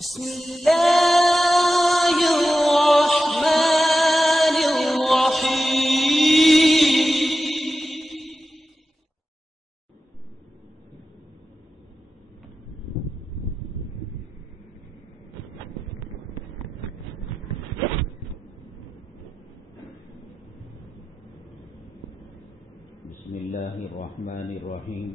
بسم الله الرحمن الرحيم. بسم الله الرحمن الرحيم.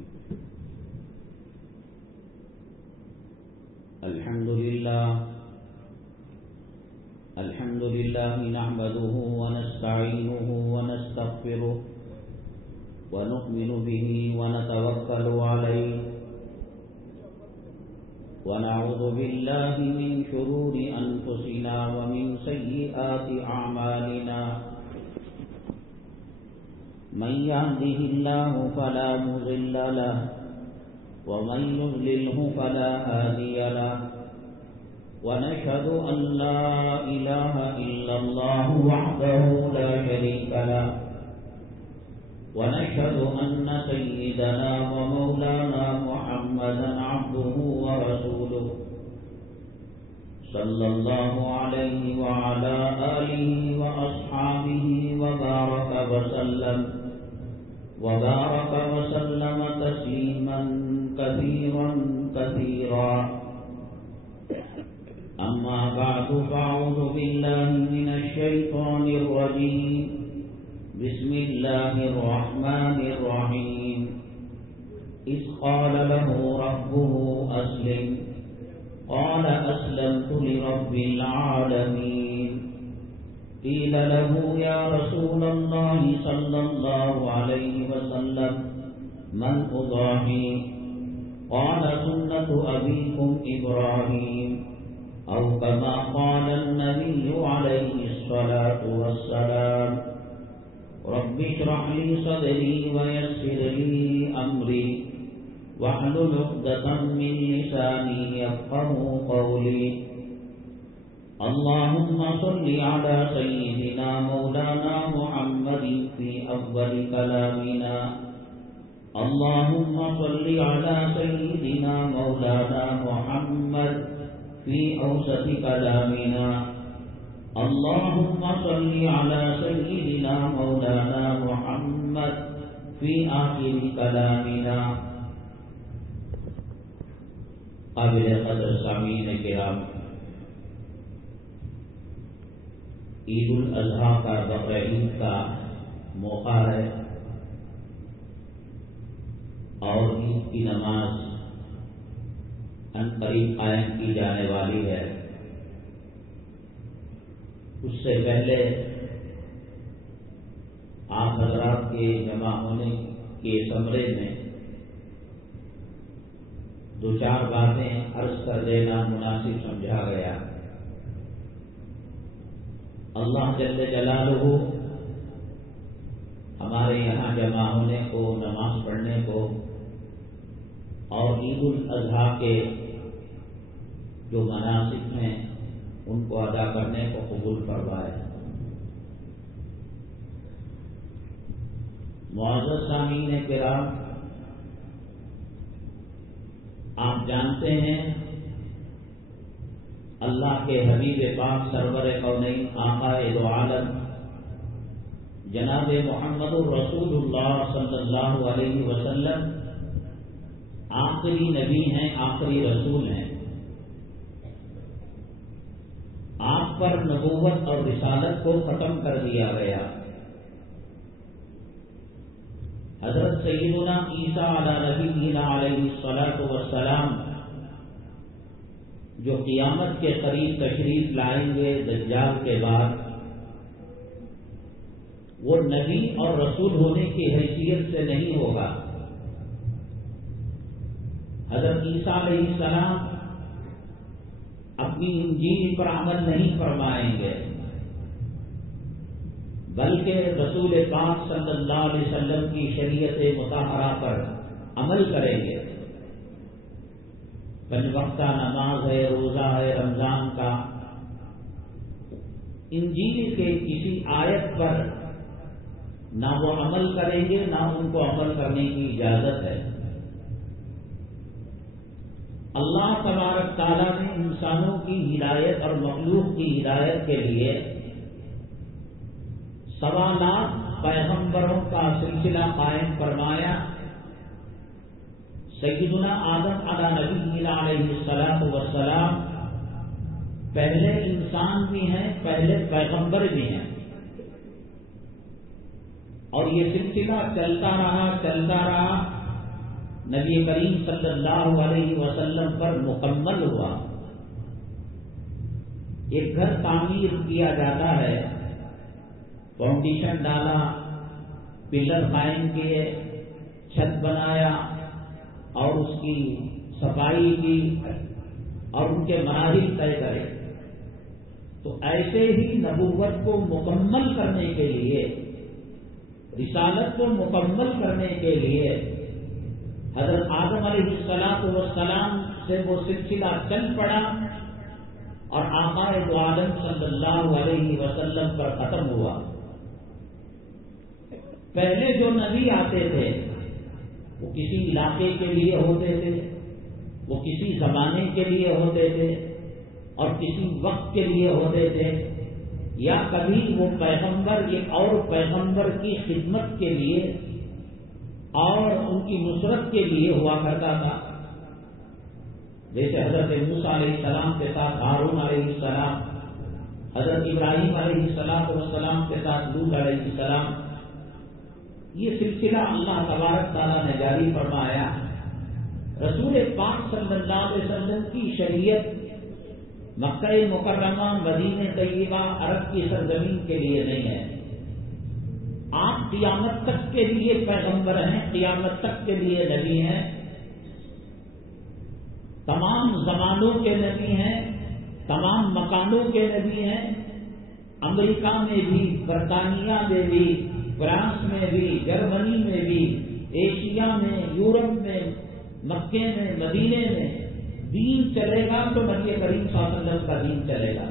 الحمد لله نحمده ونستعينه ونستغفره ونؤمن به ونتوكل عليه ونعوذ بالله من شرور أنفسنا ومن سيئات أعمالنا. من يهده الله فلا مضل له ومن يضلله فلا هادي له، ونشهد أن لا إله إلا الله وحده لا شريك له، ونشهد أن سيدنا ومولانا محمدا عبده ورسوله صلى الله عليه وعلى آله وأصحابه وبارك وسلم تسليما كثيرا. أما بعد، فأعوذ بالله من الشيطان الرجيم. بسم الله الرحمن الرحيم. إذ قال له ربه أسلم قال أسلمت لرب العالمين. قيل له يا رسول الله صلى الله عليه وسلم من أضاحي؟ قال سنة أبيكم إبراهيم، أو كما قال النبي عليه الصلاة والسلام. رب اشرح لي صدري ويسر لي أمري واحلل عقدة من لساني يفقهوا قولي. اللهم صل على سيدنا مولانا محمد في أول كلامنا. اللهم صل على سيدنا مولانا محمد في أوسط كلامنا. اللهم صل على سيدنا مولانا محمد في آخر كلامنا. قابل قدر سامعین کرام، عید الاضحیٰ کا بقر عید کا موقع ہے اور عید کی نماز عنقریب قائم کی جانے والی ہے. اس سے پہلے آپ حضرات کے جمع ہونے کے ثمرے میں دو چار باتیں عرض کر دینا مناسب سمجھا گیا. اللہ جل جلالہ ہمارے یہاں جمع ہونے کو، نماز پڑھنے کو اور عید الاضحیٰ کے جو مناسک ہیں ان کو ادا کرنے کو قبول فرمائے. معزز سامعین کرام، آپ جانتے ہیں اللہ کے حبیب پاک سرور کونین آقا دو عالم جناب محمد الرسول اللہ صلی اللہ علیہ وسلم آخری نبی ہیں، آخری رسول ہیں. آپ پر نبوت اور رسالت کو ختم کر دیا گیا. حضرت سیدنا عیسیٰ علی نبینا علیہ الصلاۃ والسلام جو قیامت کے قریب تشریف لائیں گے دجال کے بعد، وہ نبی اور رسول ہونے کی حیثیت سے نہیں ہوگا. حضرت عیسیٰ علیہ السلام اپنی انجیل پر عمل نہیں فرمائیں گے، بلکہ رسول پاک صلی اللہ علیہ وسلم کی شریعت مطہرہ پر عمل کریں گے. پنج وقتہ نماز ہے، روزہ ہے، رمضان کا، انجیل کے کسی آیت پر نہ وہ عمل کریں گے، نہ ان کو عمل کرنے کی اجازت ہے. اللہ تبارک تعالیٰ نے انسانوں کی ہدایت اور مخلوق کی ہدایت کے لیے 1.25 لاکھ پیغمبروں کا سلسلہ قائم فرمایا. سیدنا آدم علیہ نبی علیہ الصلوۃ والسلام پہلے انسان بھی ہیں، پہلے پیغمبر بھی ہیں، اور یہ سلسلہ چلتا رہا. نبی کریم صلی اللہ علیہ وسلم پر مکمل ہوا. ایک گھر تعمیر کیا جاتا ہے، فاؤنڈیشن ڈالا، پلر قائم کیے، چھت بنایا اور اس کی صفائی کی اور ان کے مراحل طے کرے. تو ایسے ہی نبوت کو مکمل کرنے کے لیے، رسالت کو مکمل کرنے کے لیے حضرت آدم علیہ السلام سے وہ سلسلہ چل پڑا اور آقا دو عالم صلی اللہ علیہ وسلم پر ختم ہوا. پہلے جو نبی آتے تھے وہ کسی علاقے کے لیے ہوتے تھے، وہ کسی زمانے کے لیے ہوتے تھے اور کسی وقت کے لیے ہوتے تھے، یا کبھی وہ پیغمبر ایک اور پیغمبر کی خدمت کے لیے اور ان کی نصرت کے لیے ہوا کرتا تھا. جیسے حضرت موسیٰ علیہ السلام کے ساتھ ہارون علیہ السلام، حضرت ابراہیم علیہ السلام کے ساتھ لوط علیہ السلام. یہ سلسلہ اللہ تبارک تعالیٰ نے جاری فرمایا. رسول پاک صلی اللہ علیہ وسلم کی شریعت مکہ مکرمہ، مدینہ طیبہ، عرب کی سرزمین کے لیے نہیں ہے. آپ قیامت تک کے لیے پیغمبر ہیں، قیامت تک کے لیے نبی ہیں، تمام زمانوں کے نبی ہیں، تمام مکانوں کے نبی ہیں. امریکہ میں بھی، برطانیہ میں بھی، فرانس میں بھی، جرمنی میں بھی، ایشیا میں، یورپ میں، مکے میں، مدینے میں دین چلے گا تو نبی کریم صلی اللہ علیہ وسلم کا دین چلے گا.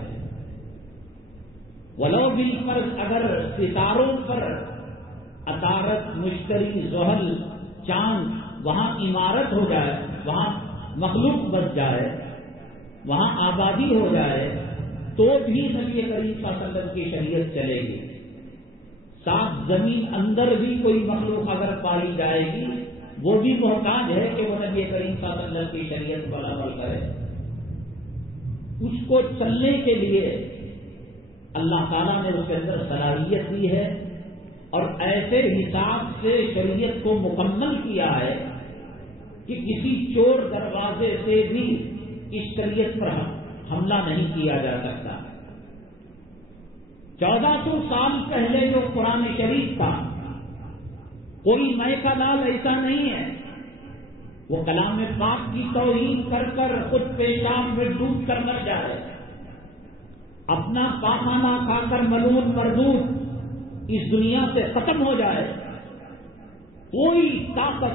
ولو بالفرض اگر ستاروں پر عطارد، مشتری، زحل، چاند وہاں عمارت ہو جائے، وہاں مخلوق بس جائے، وہاں آبادی ہو جائے، تو بھی نبی کریم صلی اللہ علیہ وسلم کی شریعت چلے گی. ساتھ زمین اندر بھی کوئی مخلوق اگر پائی جائے گی، وہ بھی محتاج ہے کہ وہ نبی کریم صلی اللہ علیہ وسلم کی شریعت پر عمل کرے. اس کو چلنے کے لیے اللہ تعالیٰ نے اس کے اندر صلاحیت دی ہے اور ایسے حساب سے شریعت کو مکمل کیا ہے کہ کسی چور دروازے سے بھی اس شریعت پر حملہ نہیں کیا جا سکتا. 1400 سال پہلے جو قرآن شریف تھا، کوئی مے کا لال ایسا نہیں ہے وہ کلام پاک کی توہین کر کر خود پیشاب میں ڈوب کر مر جائے، اپنا پاخانہ کھا کر ملون مردود اس دنیا سے ختم ہو جائے. کوئی طاقت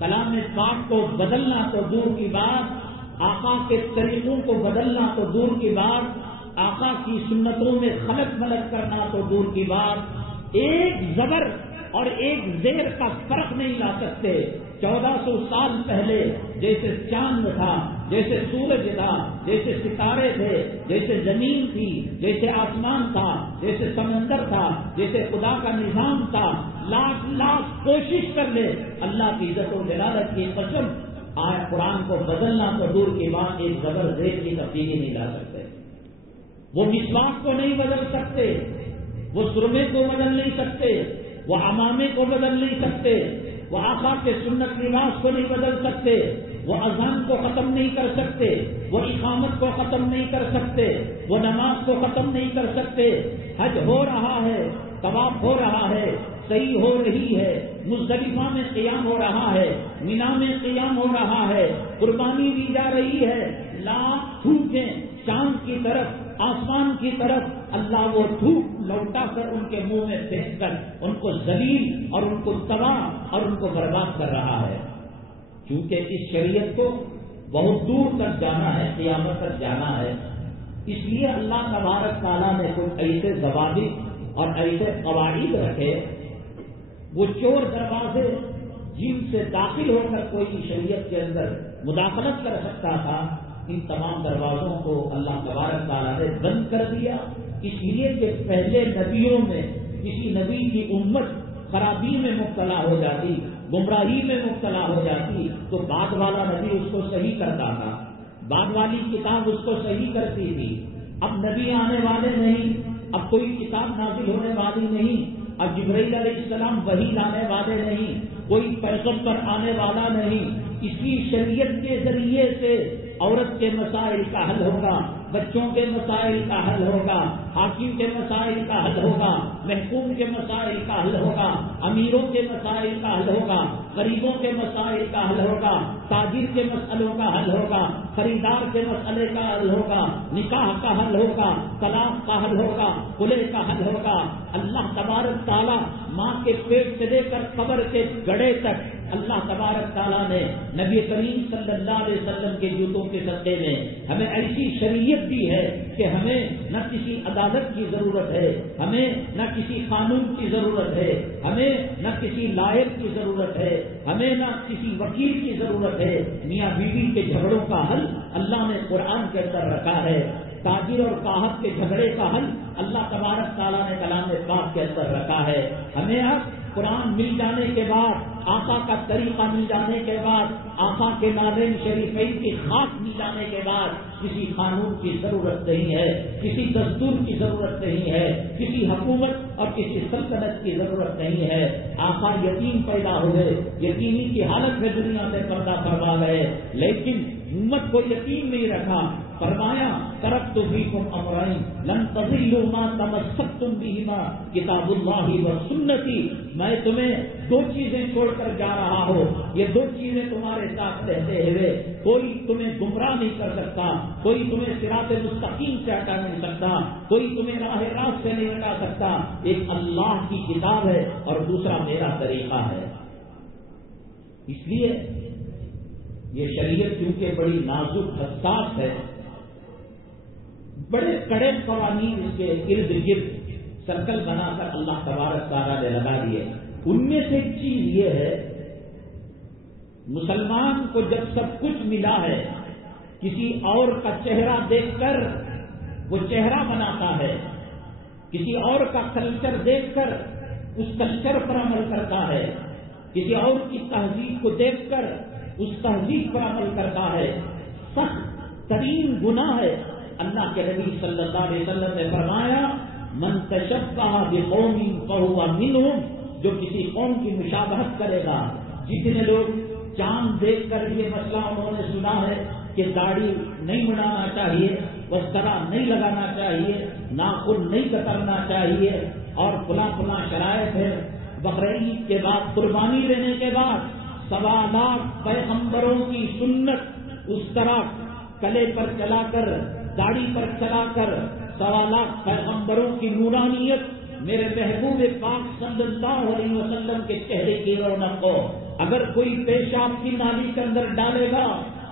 کلام پاک کو بدلنا تو دور کی بات، آقا کے طریقوں کو بدلنا تو دور کی بات، آقا کی سنتوں میں خلط ملط کرنا تو دور کی بات، ایک زبر اور ایک زیر کا فرق نہیں لا سکتے. 1400 سال پہلے جیسے چاند تھا، جیسے سورج تھا، جیسے ستارے تھے، جیسے زمین تھی، جیسے آسمان تھا، جیسے سمندر تھا، جیسے خدا کا نظام تھا، لاکھ کوشش کر لے، اللہ کی عزت و جلالت کی قسم، آج قرآن کو بدلنا تو دور کی بات، ایک زبر زیر کی تبدیلی نہیں لا سکتے. وہ مسواک کو نہیں بدل سکتے، وہ سرمے کو بدل نہیں سکتے، وہ عمامے کو بدل نہیں سکتے، وہ آقا کے سنت لباس کو نہیں بدل سکتے، وہ اذان کو ختم نہیں کر سکتے، وہ اقامت کو ختم نہیں کر سکتے، وہ نماز کو ختم نہیں کر سکتے. حج ہو رہا ہے، طواف ہو رہا ہے، صحیح ہو رہی ہے، مزدلفہ میں قیام ہو رہا ہے، مینا میں قیام ہو رہا ہے، قربانی دی جا رہی ہے. لاکھ تھوکیں چاند کی طرف، آسمان کی طرف، اللہ وہ تھوک لوٹا کر ان کے منہ میں پھینک کر ان کو ذلیل اور ان کو تباہ اور ان کو برباد کر رہا ہے. کیونکہ اس شریعت کو بہت دور تک جانا ہے، قیامت تک جانا ہے. اس لیے اللہ تبارک تعالیٰ نے کچھ ایسے ضوابط اور ایسے قواعد رکھے. وہ چور دروازے جن سے داخل ہو کر کوئی شریعت کے اندر مداخلت کر سکتا تھا، ان تمام دروازوں کو اللہ تبارک تعالیٰ نے بند کر دیا، اس لیے کہ پہلے نبیوں میں کسی نبی کی امت خرابی میں مبتلا ہو جاتی، گمراہی میں مبتلا ہو جاتی تو بعد والا نبی اس کو صحیح کرتا تھا، بعد والی کتاب اس کو صحیح کرتی تھی۔ اب نبی آنے والے نہیں، اب کوئی کتاب نازل ہونے والی نہیں، اب جبرائیل علیہ السلام وحی لانے والے نہیں، کوئی پیغمبر آنے والا نہیں، اسی شریعت کے ذریعے سے عورت کے مسائل کا حل ہوگا، بچوں کے مسائل کا حل ہوگا، حاکم کے مسائل کا حل ہوگا، محکوم کے مسائل کا حل ہوگا، امیروں کے مسائل کا حل ہوگا، غریبوں کے مسائل کا حل ہوگا، تاجر کے مسئلوں کا حل ہوگا، خریدار کے مسئلے کا حل ہوگا، نکاح کا حل ہوگا، طلاق کا حل ہوگا، خلع کا حل ہوگا۔ اللہ تبارک تعالیٰ ماں کے پیٹ سے لے کر قبر کے گڑھے تک اللہ تبارک تعالیٰ نے نبی کریم صلی اللہ علیہ وسلم کے جوتوں کے صدقے میں ہمیں ایسی شریعت دی ہے کہ ہمیں نہ کسی عدالت کی ضرورت ہے، ہمیں نہ کسی قانون کی ضرورت ہے، ہمیں نہ کسی لائر کی ضرورت ہے، ہمیں نہ کسی وکیل کی ضرورت ہے۔ میاں بیوی کے جھگڑوں کا حل اللہ نے قرآن کے اندر رکھا ہے، تاجر اور صاحب کے جھگڑے کا حل اللہ تبارک تعالیٰ نے کلام پاک کے اندر رکھا ہے۔ ہمیں اب قرآن مل جانے کے بعد، آقا کا طریقہ مل جانے کے بعد، آقا کے نازل شریفین کی خاک مل جانے کے بعد کسی قانون کی ضرورت نہیں ہے، کسی دستور کی ضرورت نہیں ہے، کسی حکومت اور کسی سلطنت کی ضرورت نہیں ہے۔ آقا یتیم پیدا ہوئے، یتیمی کی حالت میں دنیا سے پردہ فرما گئے، لیکن امت کو یتیم نہیں رکھا، فرمایا ترکت فیکم امرین لن تضلوا ما تمسکتم بہما کتاب اللہ و سنتی، میں تمہیں دو چیزیں چھوڑ کر جا رہا ہوں، یہ دو چیزیں تمہارے ساتھ رہتے ہوئے کوئی تمہیں گمراہ نہیں کر سکتا، کوئی تمہیں صراط مستقیم سے ہٹا نہیں سکتا، کوئی تمہیں راہ راست سے نہیں ہٹا سکتا، ایک اللہ کی کتاب ہے اور دوسرا میرا طریقہ ہے۔ اس لیے یہ شریعت کیونکہ بڑی نازک حساس ہے، بڑے کڑے قوانین اس کے ارد گرد سرکل بنا کر اللہ تبارک تعالیٰ نے لگا دیے۔ ان میں سے ایک چیز یہ ہے، مسلمان کو جب سب کچھ ملا ہے، کسی اور کا چہرہ دیکھ کر وہ چہرہ بناتا ہے، کسی اور کا کلچر دیکھ کر اس کلچر پر عمل کرتا ہے، کسی اور کی تہذیب کو دیکھ کر اس تہذیب پر عمل کرتا ہے، سخت ترین گناہ ہے۔ اللہ کے نبی صلی اللہ علیہ وسلم نے فرمایا من تشبہ بقوم فہو منہم، جو کسی قوم کی مشابہت کرے گا۔ جتنے لوگ چاند دیکھ کر یہ مسئلہ انہوں نے سنا ہے کہ داڑھی نہیں بنانا چاہیے، وسطرہ نہیں لگانا چاہیے، ناخن نہیں کترنا چاہیے، اور فلاں فلاں شرائط ہے، بقرعید کے بعد قربانی دینے کے بعد 1.25 لاکھ پیغمبروں کی سنت اس طرح کلے پر چلا کر، داڑھی پر چلا کر 1.25 لاکھ پیغمبروں کی نورانیت میرے محبوب پاک صلی اللہ علیہ وسلم کے چہرے کی رونق کو اگر کوئی پیشاب کی نالی کے اندر ڈالے گا،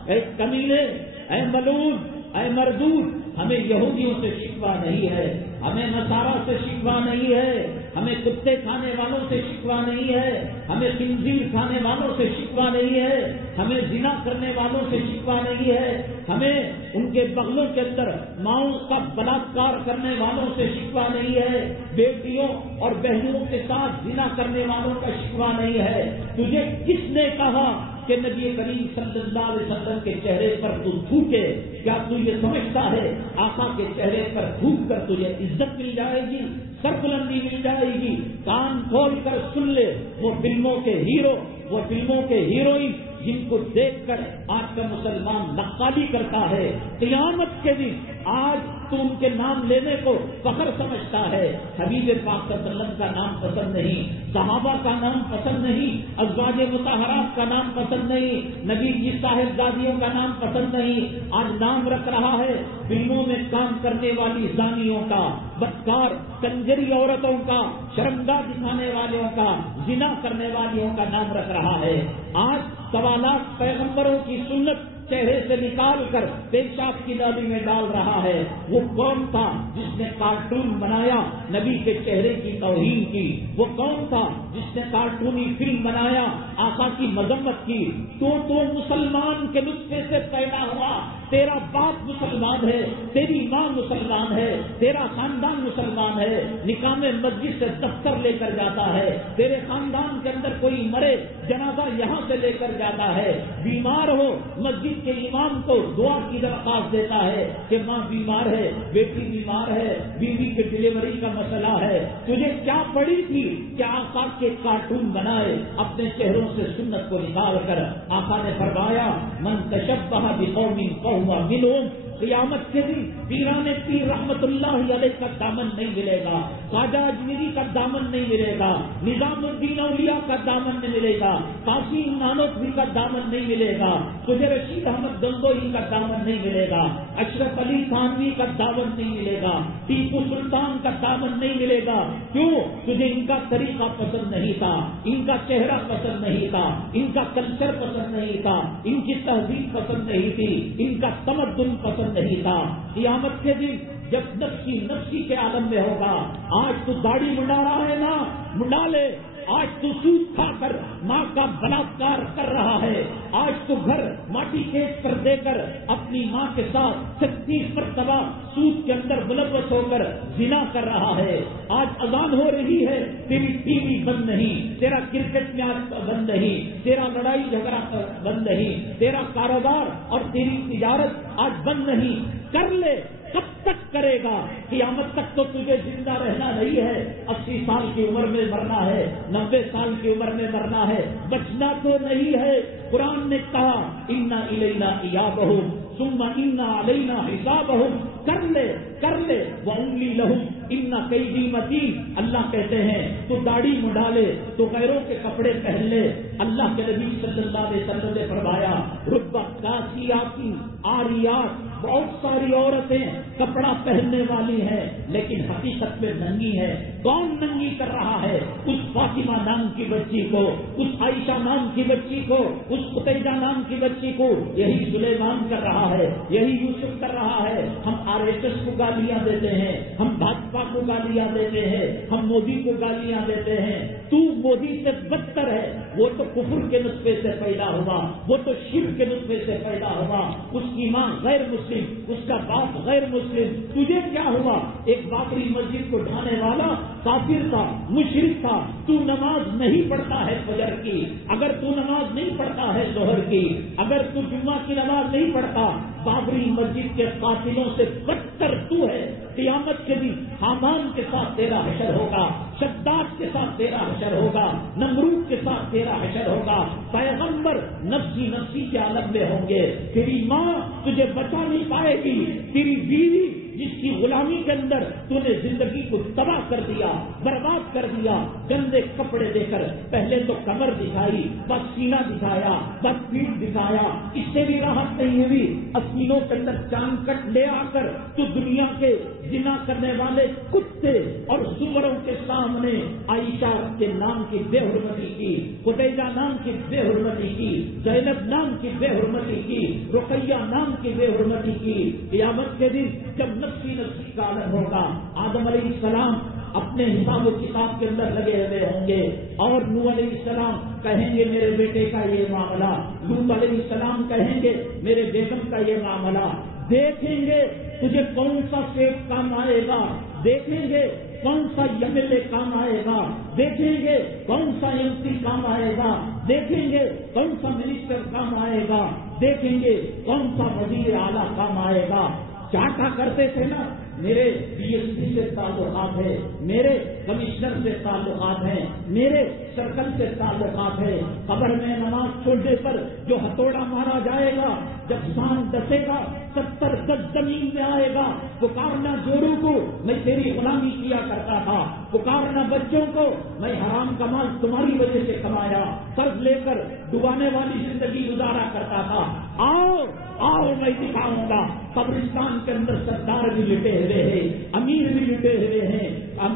اے کمینے، اے ملعون، اے مردود، ہمیں یہودیوں سے شکوہ نہیں ہے، ہمیں نصارہ سے شکوہ نہیں ہے، ہمیں کتے کھانے والوں سے شکوہ نہیں ہے، ہمیں خنزیر کھانے والوں سے شکوہ نہیں ہے، ہمیں زنا کرنے والوں سے شکوہ نہیں ہے، ہمیں ان کے بغلوں کے اندر ماؤں کا بلاತ್ಕಾರ کرنے والوں سے شکوہ نہیں ہے، بیٹیوں اور بہنوں کے ساتھ زنا کرنے والوں کا شکوہ نہیں ہے۔ تجھے کس نے کہا کہ نبی کریم صلی اللہ علیہ وسلم کے چہرے پر تو تھوکے؟ کیا تو یہ سمجھتا ہے آقا کے چہرے پر تھوک کر تجھے عزت مل جائے گی، سربلندی مل جائے گی؟ کان کھول کر سن لے، وہ فلموں کے ہیرو، وہ فلموں کے ہیروئن جن کو دیکھ کر آج کا مسلمان نقالی کرتا ہے، قیامت کے دن آج تو ان کے نام لینے کو فخر سمجھتا ہے، حبیب پاک صلی اللہ علیہ وسلم کا نام پسند نہیں، صحابہ کا نام پسند نہیں، ازواج مطہرات کا نام پسند نہیں، نبی کی صاحبزادیوں کا نام پسند نہیں، آج نام رکھ رہا ہے فلموں میں کام کرنے والی زانیوں کا، بدکار کنجری عورتوں کا، شرمگاہ دکھانے والوں کا، زنا کرنے والیوں کا نام رکھ رہا ہے۔ آج 1.25 لاکھ پیغمبروں کی سنت چہرے سے نکال کر پیشاب کی نالی میں ڈال رہا ہے، وہ کون تھا جس نے کارٹون بنایا نبی کے چہرے کی توہین کی؟ وہ کون تھا جس نے کارٹونی فلم بنایا آقا کی مذمت کی؟ تو مسلمان کے نطفے سے پیدا ہوا، تیرا باپ مسلمان ہے، تیری ماں مسلمان ہے، تیرا خاندان مسلمان ہے، نکاح میں مسجد سے دفتر لے کر جاتا ہے، تیرے خاندان کے اندر کوئی مرے جنازہ یہاں سے لے کر جاتا ہے، بیمار ہو مسجد کے امام کو دعا کی درخواست دیتا ہے کہ ماں بیمار ہے، بیٹی بیمار ہے، بیوی کے ڈلیوری کا مسئلہ ہے، تجھے کیا پڑی تھی کہ آقا کے کارٹون بنائے اپنے چہروں سے سنت کو نکال کر؟ آقا نے فرمایا من تشبہ بقوم فہو منہم، قیامت کے دن پیران پیر رحمت اللہ علیہ کا دامن نہیں ملے گا، خواجہ اجمیری کا دامن نہیں ملے گا، نظام الدین اولیاء کا دامن نہیں ملے گا، قاسم نانوتوی کا دامن نہیں ملے گا، تجھے رشید احمد گنگوہی کا دامن نہیں ملے گا، اشرف علی تھانوی کا دامن نہیں ملے گا، ٹیپو سلطان کا دامن نہیں ملے گا۔ کیوں؟ تجھے ان کا طریقہ پسند نہیں تھا، ان کا چہرہ پسند نہیں تھا، ان کا کلچر پسند نہیں تھا، ان کی تہذیب پسند نہیں تھی، ان کا تمدن پسند نہیں تھا۔ قیامت کے دن جب نفسی کے عالم میں ہوگا، آج تو داڑھی منڈا رہا ہے نا، منڈا لے، آج تو سود کھا کر ماں کا بلاತ್ಕಾರ کر رہا ہے، آج تو گھر ماٹی کیس پر دے کر اپنی ماں کے ساتھ 36 مرتبہ سود کے اندر ملوث ہو کر زنا کر رہا ہے، آج اذان ہو رہی ہے تیری ٹی وی بند نہیں، تیرا کرکٹ میچ بند نہیں، تیرا لڑائی جھگڑا بند نہیں، تیرا کاروبار اور تیری تجارت آج بند نہیں، کر لے۔ کب تک کرے گا؟ قیامت تک تو تجھے زندہ رہنا نہیں ہے، 80 سال کی عمر میں مرنا ہے، 90 سال کی عمر میں مرنا ہے، بچنا تو نہیں ہے۔ قرآن نے کہا اِنَّا إِلَيْنَا إِيَابَهُمْ ثُمَّ إِنَّا عَلَيْنَا حِسَابَهُمْ، کر لے وَأُمْلِي لَهُمْ إِنَّ كَيْدِي مَتِينٌ۔ اللہ کہتے ہیں تو داڑھی منڈا لے، تو غیروں کے کپڑے پہن لے۔ اللہ کے نبی صلی اللہ علیہ وسلم نے فرمایا رُبَّ کاسیات عاریات، بہت ساری عورتیں کپڑا پہننے والی ہیں لیکن حقیقت میں ننگی ہے۔ کون ننگی کر رہا ہے؟ اس فاطمہ نام کی بچی کو، اس عائشہ نام کی بچی کو، اس قتیجہ نام کی بچی کو، یہی سلیمان کر رہا ہے، یہی یوسف کر رہا ہے۔ ہم RSS کو گالیاں دیتے ہیں، ہم بھاجپا کو گالیاں دیتے ہیں، ہم مودی کو گالیاں دیتے ہیں۔ تو مودی سے بدتر ہے، وہ تو کفر کے نطفے سے پیدا ہوا، وہ تو شرک کے نطفے سے پیدا ہوا، اس کی ماں غیر مسلم، اس کا باپ غیر مسلم، تجھے کیا ہوا؟ ایک بابری مسجد کو ڈھانے والا کافر تھا، مشرک تھا، تو نماز نہیں پڑھتا ہے فجر کی، اگر تو نماز نہیں پڑھتا ہے ظہر کی، اگر تو جمعہ کی نماز نہیں پڑھتا، بابری مسجد کے قاتلوں سے بدتر تو ہے۔ قیامت کے دن حامان کے ساتھ تیرا حشر ہوگا، شداد کے ساتھ تیرا حشر ہوگا، نمرود کے ساتھ تیرا حشر ہوگا، پیغمبر نفسی نفسی کے عالم میں ہوں گے، تیری ماں تجھے بچا نہیں پائے گی، تیری بیوی جس کی غلامی کے اندر تو نے زندگی کو تباہ کر دیا، برباد کر دیا، گندے کپڑے دے کر پہلے تو کمر دکھائی، بس سینہ دکھایا، بس پیٹھ دکھایا، اس سے بھی راحت نہیں ہوئی، اسینوں کے اندر چاند کٹ لے آ کر تو دنیا کے زنا کرنے والے کتے اور سوروں کے سامنے عائشہ کے نام کی بے حرمتی کی، قتیجہ نام کی بے حرمتی کی، زینب نام کی بے حرمتی کی، رقیہ نام کی بے حرمتی کی۔ قیامت کے دن جب نفسی کا عالم ہوگا، آدم علیہ السلام اپنے حساب و کتاب کے اندر لگے ہوئے ہوں گے اور نوح علیہ السلام کہیں گے میرے بیٹے کا یہ معاملہ، لوط علیہ السلام کہیں گے میرے بیگم کا یہ معاملہ، دیکھیں گے تجھے کون سا سیف کام آئے گا، دیکھیں گے کون سا MLA کام آئے گا، دیکھیں گے کون سا MP کام آئے گا، دیکھیں گے کون سا منسٹر کام آئے گا، دیکھیں گے کون سا وزیر اعلیٰ کام آئے گا۔ چاٹا کرتے تھے نا، میرے DSP سے تعلقات ہے، میرے کمشنر سے تعلقات ہیں، میرے سرکل سے تعلقات ہے۔ قبر میں نماز چھوڑنے پر جو ہتھوڑا مارا جائے گا، جب سان ڈسے گا 70 گز زمین میں آئے گا، پکارنا جوڑوں کو میں تیری غلامی کیا کرتا تھا، پکارنا بچوں کو میں حرام کا مال تمہاری وجہ سے کمایا، قرض لے کر ڈبانے والی زندگی گزارا کرتا تھا۔ آؤ آؤ میں دکھاؤں گا. قبرستان کے اندر سردار بھی لٹے ہوئے ہیں, امیر بھی لٹے ہوئے ہیں,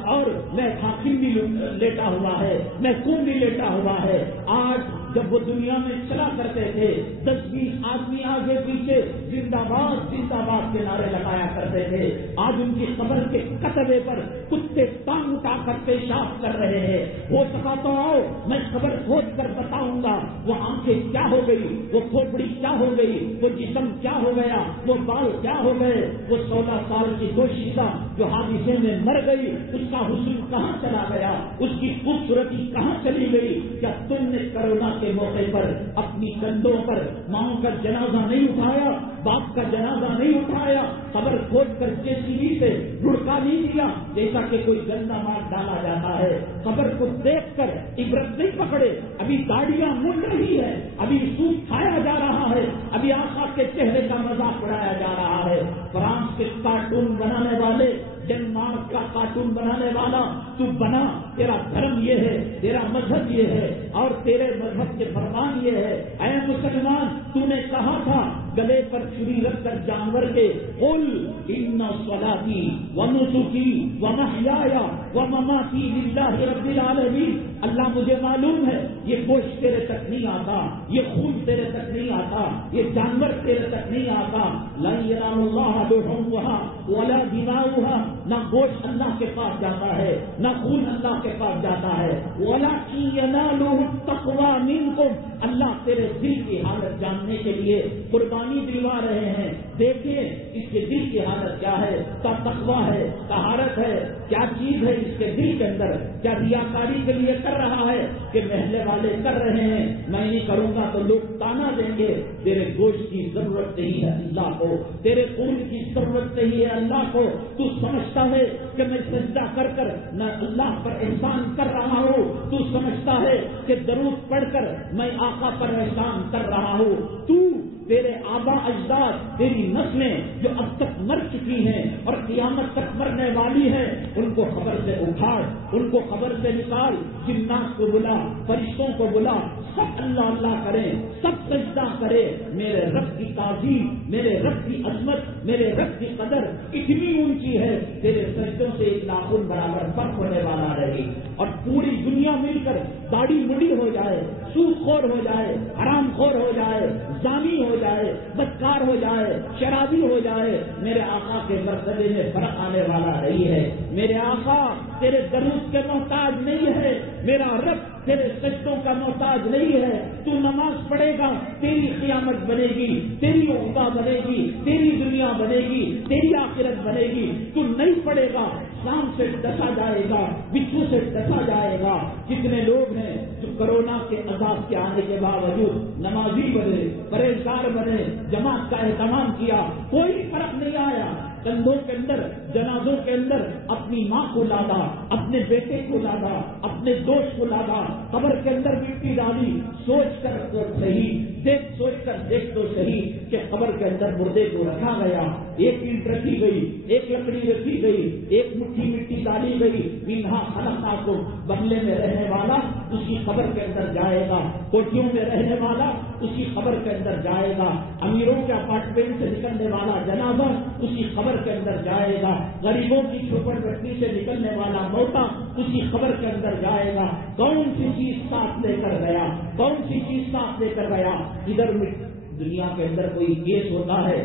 اور میں حاکم بھی لیٹا ہوا ہے, میں محکوم بھی لیٹا ہوا ہے. آج جب وہ دنیا میں چلا کرتے تھے 10-20 آدمی آگے پیچھے زندہ باد زندہ باد کے نعرے لگایا کرتے تھے. آج ان کی قبر کے کتبے پر کتے ٹانگ اٹھا کر پیشاب کر رہے ہیں. ہو سکا تو آؤ, میں قبر کھود کر بتاؤں گا وہ آنکھیں کیا ہو گئی, وہ کھوپڑی کیا ہو گئی, وہ جسم کیا ہو گیا, وہ بال کیا ہو گئے. وہ 16 سال کی دوشیزہ جو حادثے میں مر گئی, اس کا حسن کہاں چلا گیا, اس کی خوبصورتی کہاں چلی گئی. کیا تم نے کرونا کے موقع پر اپنی کندھوں پر ماؤں کا جنازہ نہیں اٹھایا, باپ کا جنازہ نہیں اٹھایا, قبر کھود کر JCB سے لڑکا نہیں دیا جیسا کہ کوئی گندا مال ڈالا جاتا ہے. قبر کو دیکھ کر عبرت نہیں پکڑے. ابھی گاڑیاں مڑ رہی ہے, ابھی سوپ کھایا جا رہا ہے, ابھی آقا کے چہرے کا مذاق اڑایا جا رہا ہے. فرانس کے کارٹون بنانے والے, ڈنمارک کا کارٹون بنانے والا, تو بنا, تیرا دھرم یہ ہے, تیرا مذہب یہ ہے, اور تیرے مذہب کے فرمان یہ ہے. اے مسلمان, تو نے کہا تھا گلے پر چھری رکھ کر جانور کے, قل ان صلاتی ونسکی ومحیای ومماتی للہ رب العالمین. اللہ مجھے معلوم ہے یہ گوشت تیرے تک نہیں آتا, یہ خون تیرے تک نہیں آتا, یہ جانور تیرے تک نہیں آتا. لن ینال اللہ لحومها ولا دماؤها, نہ گوشت اللہ کے پاس جاتا ہے, نہ خون اللہ کے پاس جاتا ہے. ولکن ینالہ التقوی منکم, اللہ تیرے دل کی حالت جاننے کے لیے قربانی دلوا رہے ہیں. دیکھیں اس کے دل کی حالت کیا ہے, کا تقوی ہے, طہارت ہے, کیا چیز ہے اس کے دل کے اندر. کیا ریاکاری کے لیے کر رہا ہے کہ محلے والے کر رہے ہیں, میں نہیں کروں گا تو لوگ تانا دیں گے. تیرے گوشت کی ضرورت نہیں ہے اللہ کو, تیرے خون کی ضرورت نہیں ہے اللہ کو. تو سمجھتا ہے کہ میں سجدہ کر کر نہ اللہ پر احسان کر رہا ہوں, تو سمجھتا ہے کہ درود پڑھ کر میں آقا پر احسان کر رہا ہوں. تو تیرے آبا اجداد, تیری نسلیں جو اب تک مر چکی ہیں اور قیامت تک مرنے والی ہیں, ان کو خبر سے اٹھاڑ, ان کو خبر سے نکال. جنات کو بلا, فرشتوں کو بلا, سب اللہ اللہ کریں, سب سجدہ کرے. میرے رب کی تعظیم, میرے رب کی عظمت, میرے رب کی قدر اتنی اونچی ہے, تیرے سجدوں سے ایک ناخن برابر فرق ہونے والا رہے. اور پوری دنیا مل کر داڑھی مڑی ہو جائے, سود خور ہو جائے, حرام خور ہو جائے, زانی ہو جائے, بدکار ہو جائے, شرابی ہو جائے, میرے آقا کے مرتبے میں فرق آنے والا نہیں ہے. میرے آقا تیرے درود کے محتاج نہیں ہے, میرا رب تیرے سجدوں کا محتاج نہیں ہے. تو نماز پڑھے گا, تیری قیامت بنے گی, تیری عقبہ بنے گی, تیری دنیا بنے گی, تیری آخرت بنے گی. تو نہیں پڑھے گا, شام سے ڈسا جائے گا, بچھو سے ڈسا جائے گا. کتنے لوگ ہیں جو کرونا کے عذاب کے آنے کے باوجود نمازی بنے, پرہیزگار بنے, جماعت کا اہتمام کیا, کوئی فرق نہیں آیا. کندھوں کے اندر, جنازوں کے اندر اپنی ماں کو لادا, اپنے بیٹے کو لادا, اپنے دوست کو لادا, قبر کے اندر مٹی ڈالی. سوچ کر تو صحیح, سوچ کر دیکھ تو صحیح کہ قبر کے اندر مردے کو رکھا گیا, ایک اینٹ رکھی گئی, ایک لکڑی رکھی گئی, ایک مٹھی مٹی ڈالی گئی. منہا خلقناکم, بنگلے میں رہنے والا اسی قبر کے اندر جائے گا, کوٹھیوں میں رہنے والا اسی قبر کے اندر جائے گا, امیروں کے اپارٹمنٹ سے نکلنے والا جنازہ اسی قبر کے اندر جائے گا, غریبوں کی جھوپڑ پٹی سے نکلنے والا موتا اسی قبر کے اندر جائے گا. کون سی چیز ساتھ لے کر گیا, کون سی چیز ساتھ لے کر گیا. ادھر دنیا کے اندر کوئی کیس ہوتا ہے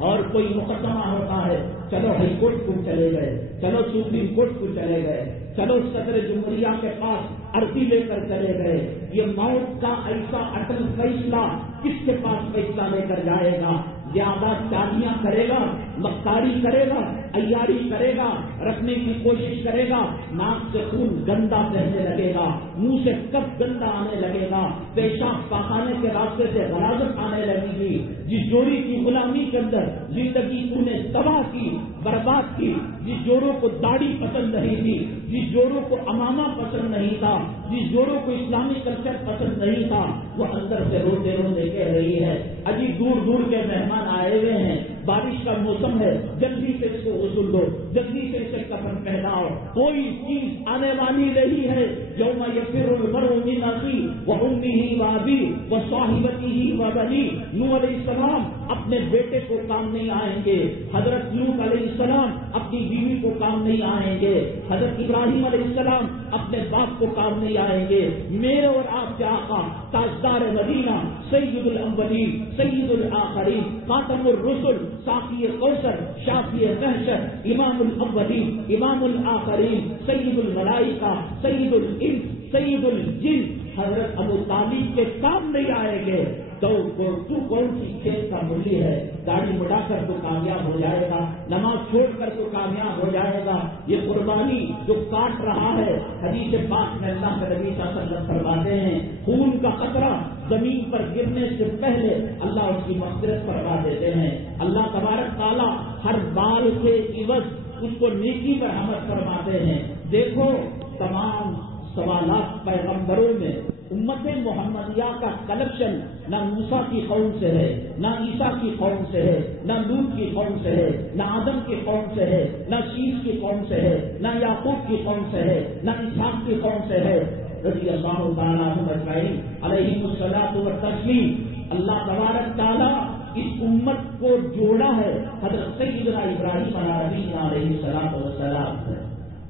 اور کوئی مقدمہ ہوتا ہے, چلو ہائی کورٹ کو چلے گئے, چلو سپریم کورٹ کو چلے گئے, چلو صدر جمہوریہ کے پاس عرضی لے کر چلے گئے. یہ موت کا ایسا اٹل فیصلہ کس کے پاس فیصلہ لے کر جائے گا؟ زیادہ چالیاں کرے گا, مکاری کرے گا, عیاری کرے گا, رکھنے کی کوشش کرے گا, ناک سے خون گندا بہنے لگے گا, منہ سے کب گندا آنے لگے گا, پیشاب پاخانے کے راستے سے غلاظت آنے لگے گی. جس جوڑی کی غلامی کے اندر زندگی تو نے تباہ کی, برباد کی, جس جوڑوں کو داڑھی پسند نہیں تھی, جس جوڑوں کو امامہ پسند نہیں تھا, جس جوڑوں کو اسلامی کلچر پسند نہیں تھا, وہ اندر سے روتے روتے کہہ رہی ہے اجی دور دور کے مہمان آئے ہوئے ہیں, بارش کا موسم ہے, جلدی سے اس کو غسل دو, جلدی سے اسے کفن پہناؤ. کوئی چیز آنے والی نہیں ہے. یوم یفر المرء من اخیہ وامہ وابیہ وصاحبتہ وبنیہ. نوح علیہ السلام اپنے بیٹے کو کام نہیں آئیں گے، حضرت لوط علیہ السلام اپنی بیوی کو کام نہیں آئیں گے، حضرت ابراہیم علیہ السلام اپنے باپ کو کام نہیں آئیں گے، میرے اور آپ کے آقا تاجدار مدینہ سید الاولین سید الآخرین خاتم الرسل ساقی کوثر شافی محشر امام الاولین امام الآخرین سید الملائکہ سید الانس سید الجن حضرت ابو طالب کے کام نہیں آئیں گے تو کون سی کھیل کا مولی ہے؟ داڑھی مڑا کر تو کامیاب ہو جائے گا، نماز چھوڑ کر تو کامیاب ہو جائے گا، یہ قربانی جو کاٹ رہا ہے حدیث پاک میں اللہ کے نبی صلی اللہ علیہ وسلم فرماتے ہیں خون کا قطرہ زمین پر گرنے سے پہلے اللہ اس کی مغفرت فرما دیتے ہیں، اللہ تبارک تعالیٰ ہر بال کے عوض اس کو نیکی پر رحمت فرماتے ہیں۔ دیکھو تمام سوالات پیغمبروں میں امت محمدیہ کا کلیکشن نہ موسیٰ کی قوم سے ہے، نہ عیسیٰ کی قوم سے ہے، نہ لوط کی قوم سے ہے، نہ آدم کی قوم سے ہے، نہ شیش کی قوم سے ہے، نہ یعقوب کی قوم سے ہے، نہ اسحاق کی قوم سے ہے، رضی اللہ تعالیٰ عنہم اجمعین علیہم الصلاۃ والتسلیم۔ اللہ تبارک تعالیٰ اس امت کو جوڑا ہے حضرت سیدنا ابراہیم علیہ الصلاۃ والسلام سے،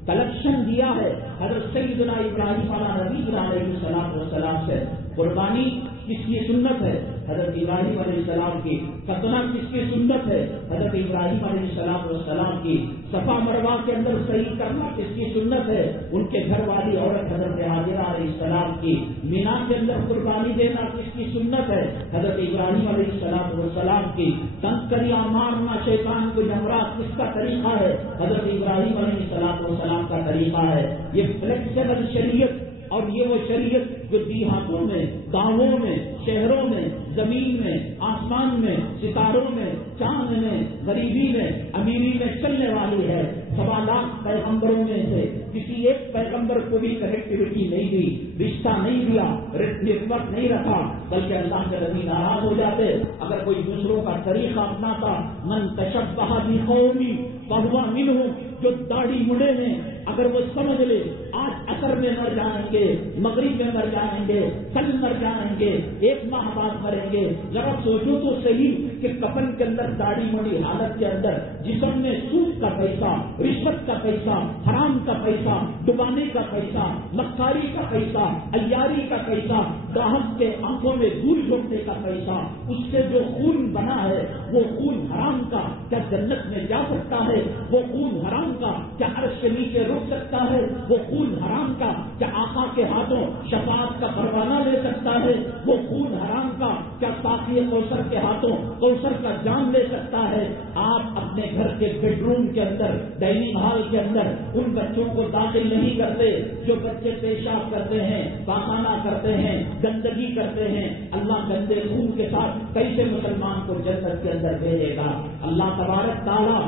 کلیکشن دیا ہے حضرت سیدنا ابراہیم علیہ السلام سے۔ قربانی کس کی سنت ہے؟ حضرت ابراہیم علیہ السلام کی۔ ختنہ کس کی سنت ہے؟ حضرت ابراہیم علیہ السلام کی۔ صفا مروہ کے اندر صحیح کرنا کس کی سنت ہے؟ ان کے گھر والی عورت حضرت حاجرہ علیہ السلام کی۔ مینا کے اندر قربانی دینا کس کی سنت ہے؟ حضرت ابراہیم علیہ السلام کی۔ کنکریاں مارنا شیطان کو جمرات کس کا طریقہ ہے؟ حضرت ابراہیم علیہ السلام کا طریقہ ہے۔ یہ فلیکسیبل شریعت اور یہ وہ شریعت جو دیہاتوں میں، گاؤں میں، شہروں میں، زمین میں، آسمان میں، ستاروں میں، چاند میں، غریبی میں، امیری میں چلنے والی ہے۔ 1.25 لاکھ پیغمبروں میں سے کسی ایک پیغمبر کو بھی کنیکٹیوٹی نہیں دی، رشتہ نہیں دیا، نسبت نہیں رکھا، بلکہ اللہ کے نبی ناراض ہو جاتے اگر کوئی دوسروں کا طریقہ اپناتا۔ من تشبہ بقوم فہو منہم، جو داڑھی مڑے ہیں اگر وہ سمجھ لے آج عصر میں مر جائیں گے، مغرب میں مر جائیں گے، کل مر جائیں گے، 1 ماہ بعد مریں گے، ذرا سوچو تو صحیح کہ کفن کے اندر داڑھی مڑی حالت کے اندر جسم میں سود کا پیسہ، رشوت کا پیسہ، حرام کا پیسہ، ڈبانے کا پیسہ، مکاری کا پیسہ، عیاری کا پیسہ، گاہک کے آنکھوں میں دھول جھونکنے کا پیسہ، اس سے جو خون بنا ہے وہ خون حرام کا کیا جنت میں جا سکتا ہے؟ وہ خون حرام کا کیا عرش کے نیچے روک سکتا ہے؟ وہ خون حرام کا کیا آقا کے ہاتھوں شفاعت کا پروانہ لے سکتا ہے؟ وہ خون حرام کا کیا ساقی کوثر کے ہاتھوں کوثر کا جام لے سکتا ہے؟ آپ اپنے گھر کے بیڈ روم کے اندر، ڈائننگ ہال کے اندر ان بچوں کو داخل نہیں کرتے جو بچے پیشاب کرتے ہیں، پاخانہ کرتے ہیں، گندگی کرتے ہیں۔ اللہ گندے خون کے ساتھ کیسے مسلمان کو جنت کے اندر بھیجے گا؟ اللہ تبارک تعالیٰ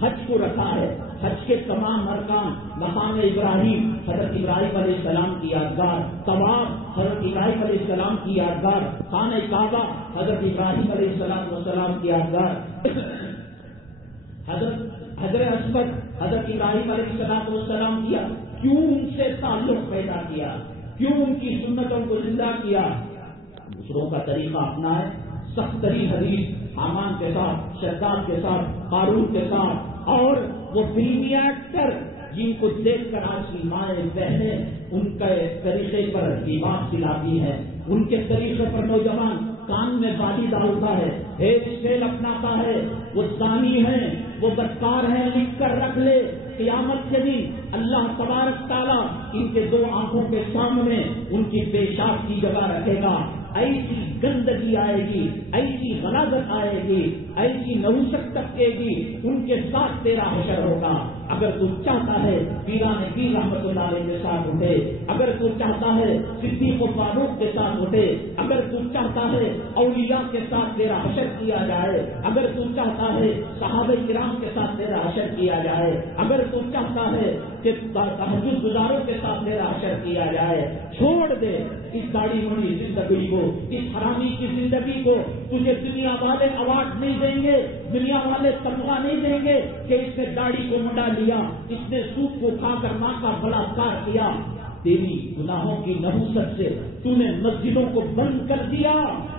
حج کو رکھا ہے، حج کے تمام ارکان، مقام ابراہیم حضرت ابراہیم علیہ السلام کی یادگار، طواف حضرت ابراہیم علیہ السلام کی یادگار، خانہ کعبہ حضرت ابراہیم علیہ السلام کی یادگار، حضرت اسود حضرت ابراہیم علیہ السلام کیا۔ کیوں ان سے تعلق پیدا کیا؟ کیوں ان کی سنتوں کو زندہ کیا؟ دوسروں کا طریقہ اپنا ہے، سخت ترین حدیث حامان کے ساتھ، شداد کے ساتھ، قارون کے ساتھ، اور وہ فلمی ایکٹر جن کو دیکھ کر آج کی مائیں بہنیں ان کے طریقے پر لباس سلاتی ہے، ان کے طریقے پر نوجوان کان میں بالی ڈالتا ہے، ہیئر اسٹائل اپناتا ہے، وہ زانی ہیں، وہ بدکار ہیں، لکھ کر رکھ لے۔ قیامت کے دن اللہ تبارک تعالیٰ ان کے 2 آنکھوں کے سامنے ان کی پیشاب کی جگہ رکھے گا۔ ایسی گندگی آئے گی، ایسی غلاظت آئے گی، ایسی نحوست ٹپکے گی، ان کے ساتھ تیرا حشر ہوگا۔ اگر تو چاہتا ہے پیران پیر رحمت اللہ علیہ کے ساتھ اٹھے، اگر تو چاہتا ہے صدیق و فاروق کے ساتھ اٹھے، اگر تو چاہتا ہے اولیاء کے ساتھ تیرا حشر کیا جائے، اگر تو چاہتا ہے صحابہ کرام کے ساتھ تیرا حشر کیا جائے، اگر تو چاہتا ہے کہ تہجد گزاروں کے ساتھ تیرا حشر کیا جائے، چھوڑ دے اس داڑھی مڑی زندگی کو، اس حرامی کی زندگی کو۔ تجھے دنیا والے ایوارڈ نہیں دیں گے، دنیا والے تمغہ نہیں دیں گے کہ اس نے داڑھی کو منڈا لیا، اس نے سود کو کھا کر ماں کا بلاತ್ಕಾರ کیا۔ تیری گناہوں کی نحوست سے تو نے مسجدوں کو بند کر دیا،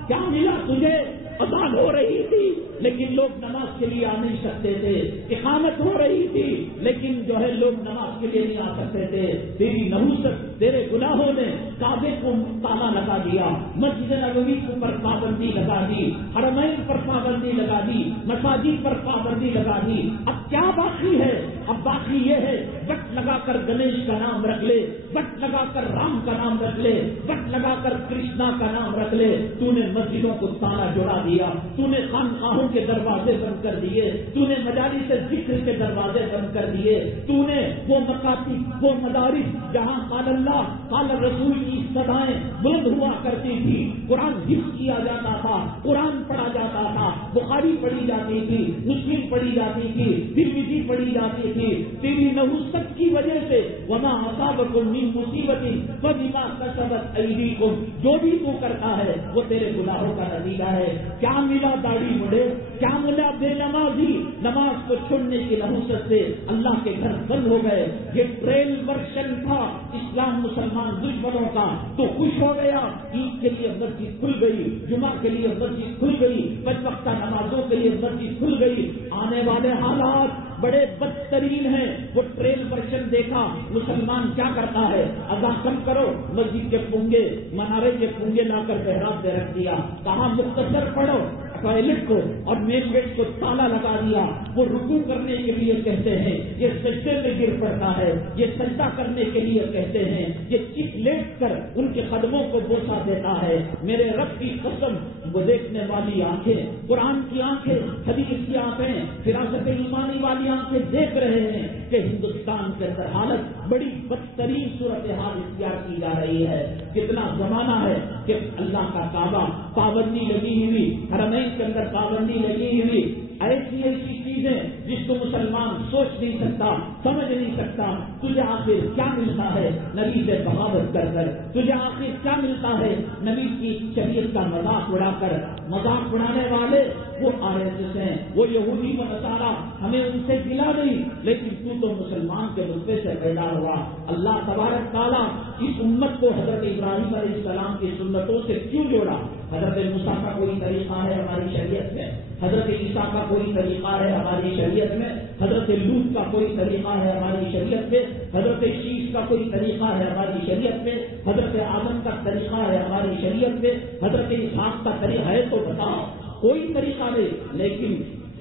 کیا ملا تجھے؟ اذان ہو رہی تھی لیکن لوگ نماز کے لیے آ نہیں سکتے تھے، اقامت ہو رہی تھی لیکن جو ہے لوگ نماز کے لیے نہیں آ سکتے تھے. تیری نحوست، تیرے گناہوں نے کعبے کو تالا لگا دیا، مسجد نبوی پر پابندی لگا دی، حرمین پر پابندی لگا دی، مساجد پر پابندی لگا دی. اب کیا باقی ہے؟ اب باقی یہ ہے وٹ لگا کر گنیش کا نام رکھ لے، وٹ لگا کر رام کا نام رکھ لے، وٹ لگا کر کرشنا کا نام رکھ لے. تو نے مسجدوں کو تالا جوڑا دیا، تو نے خانقاہوں کے دروازے بند کر دیے، تو نے مجالس ذکر کے دروازے بند کر دیے، تو نے وہ مکاتب، وہ مدارس جہاں قال اللہ قال رسول کی صدائیں بلند ہوا کرتی تھی، قرآن حفظ کیا جاتا تھا، قرآن پڑھا جاتا تھا، بخاری پڑھی جاتی تھی، مسلم پڑھی جاتی تھی، ترمذی پڑھی جاتی تھی. تیری نحوست کی وجہ سے وما اصابکم من مصیبت فبما کسبت ایدیکم، جو بھی تو کرتا ہے وہ تیرے گناہوں کا نتیجہ ہے. کیا ملا داڑھی مڑے، کیا ملا بے نمازی؟ نماز کو چھوڑنے کی نحوست سے اللہ کے گھر بند ہو گئے. یہ ٹریل ورژن تھا اسلام مسلمان دشمنوں کا، تو خوش ہو گیا. عید کے لیے مسجد کھل گئی، جمعہ کے لیے مسجد کھل گئی، 5 وقتہ نمازوں کے لیے مسجد کھل گئی. آنے والے حالات بڑے بدترین ہیں. وہ ٹریل ورژن دیکھا مسلمان کیا کرتا ہے، اذان کم کرو، مسجد کے پونگے، منارے کے پونگے لا کر محراب میں رکھ دیا، کہاں مختصر پڑھو، ٹوائلٹ کو اور مین گیٹ کو تالا لگا دیا. وہ رکوع کرنے کے لیے کہتے ہیں، یہ سجدے میں گر پڑتا ہے، یہ سجدہ کرنے کے لیے کہتے ہیں، یہ چیخ لیٹ کر ان کے قدموں کو بوسہ دیتا ہے. میرے رب کی قسم، وہ دیکھنے والی آنکھیں، قرآن کی آنکھیں، حدیث کی آنکھیں، فراست ایمانی والی آنکھیں دیکھ رہے ہیں کہ ہندوستان کے اندر حالت بڑی بدترین صورتحال اختیار کی جا رہی ہے. کتنا زمانہ ہے کہ اللہ کا کعبہ پابندی لگی ہوئی، حرمین کے اندر پابندی لگی ہوئی. ایسی ایسی چیزیں جس کو مسلمان سوچ نہیں سکتا، سمجھ نہیں سکتا. تجھے آخر کیا ملتا ہے نبی سے بغاوت کر کر؟ تجھے آخر کیا ملتا ہے نبی کی شریعت کا مذاق اڑا کر؟ مذاق اڑانے والے وہ RSS ہیں، وہ یہودی و نصارا، ہمیں ان سے گلا نہیں، لیکن تو مسلمان کے نطفے سے پیدا ہوا. اللہ تبارک تعالیٰ اس امت کو حضرت ابراہیم علیہ السلام کی سنتوں سے کیوں جوڑا؟ حضرت موسیٰ کا کوئی طریقہ ہے ہماری شریعت میں، حضرت عیسیٰ کا کوئی طریقہ ہے ہماری شریعت میں، حضرت لوط کا کوئی طریقہ ہے ہماری شریعت میں، حضرت شیش کا کوئی طریقہ ہے ہماری شریعت میں، حضرت آدم کا طریقہ ہے ہماری شریعت میں، حضرت اسحاق کا طریقہ ہے تو بتاؤ. کوئی طریقہ نہیں. لیکن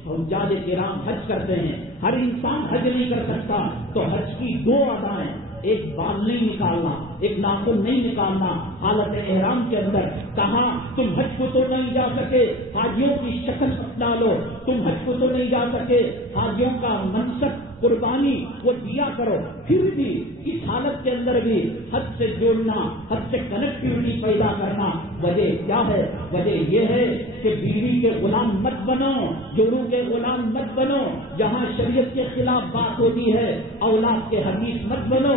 حجاج کرام حج کرتے ہیں، ہر انسان حج نہیں کر سکتا. تو حج کی 2 ادائیں، ایک بال نہیں نکالنا، ایک ناخن نہیں نکالنا حالت احرام کے اندر. کہاں تم حج کو تو نہیں جا سکے، حاجیوں کی شکل اپنا لو. تم حج کو تو نہیں جا سکے، حاجیوں کا منسک قربانی وہ دیا کرو. پھر بھی اس حالت کے اندر بھی حج سے جوڑنا، حج سے کنیکٹیوٹی پیدا کرنا. وجہ کیا ہے؟ وجہ یہ ہے کہ بیوی کے غلام مت بنو، جوڑوں کے غلام مت بنو. جہاں شریعت کے خلاف بات ہوتی ہے اولاد کے حدیث مت بنو.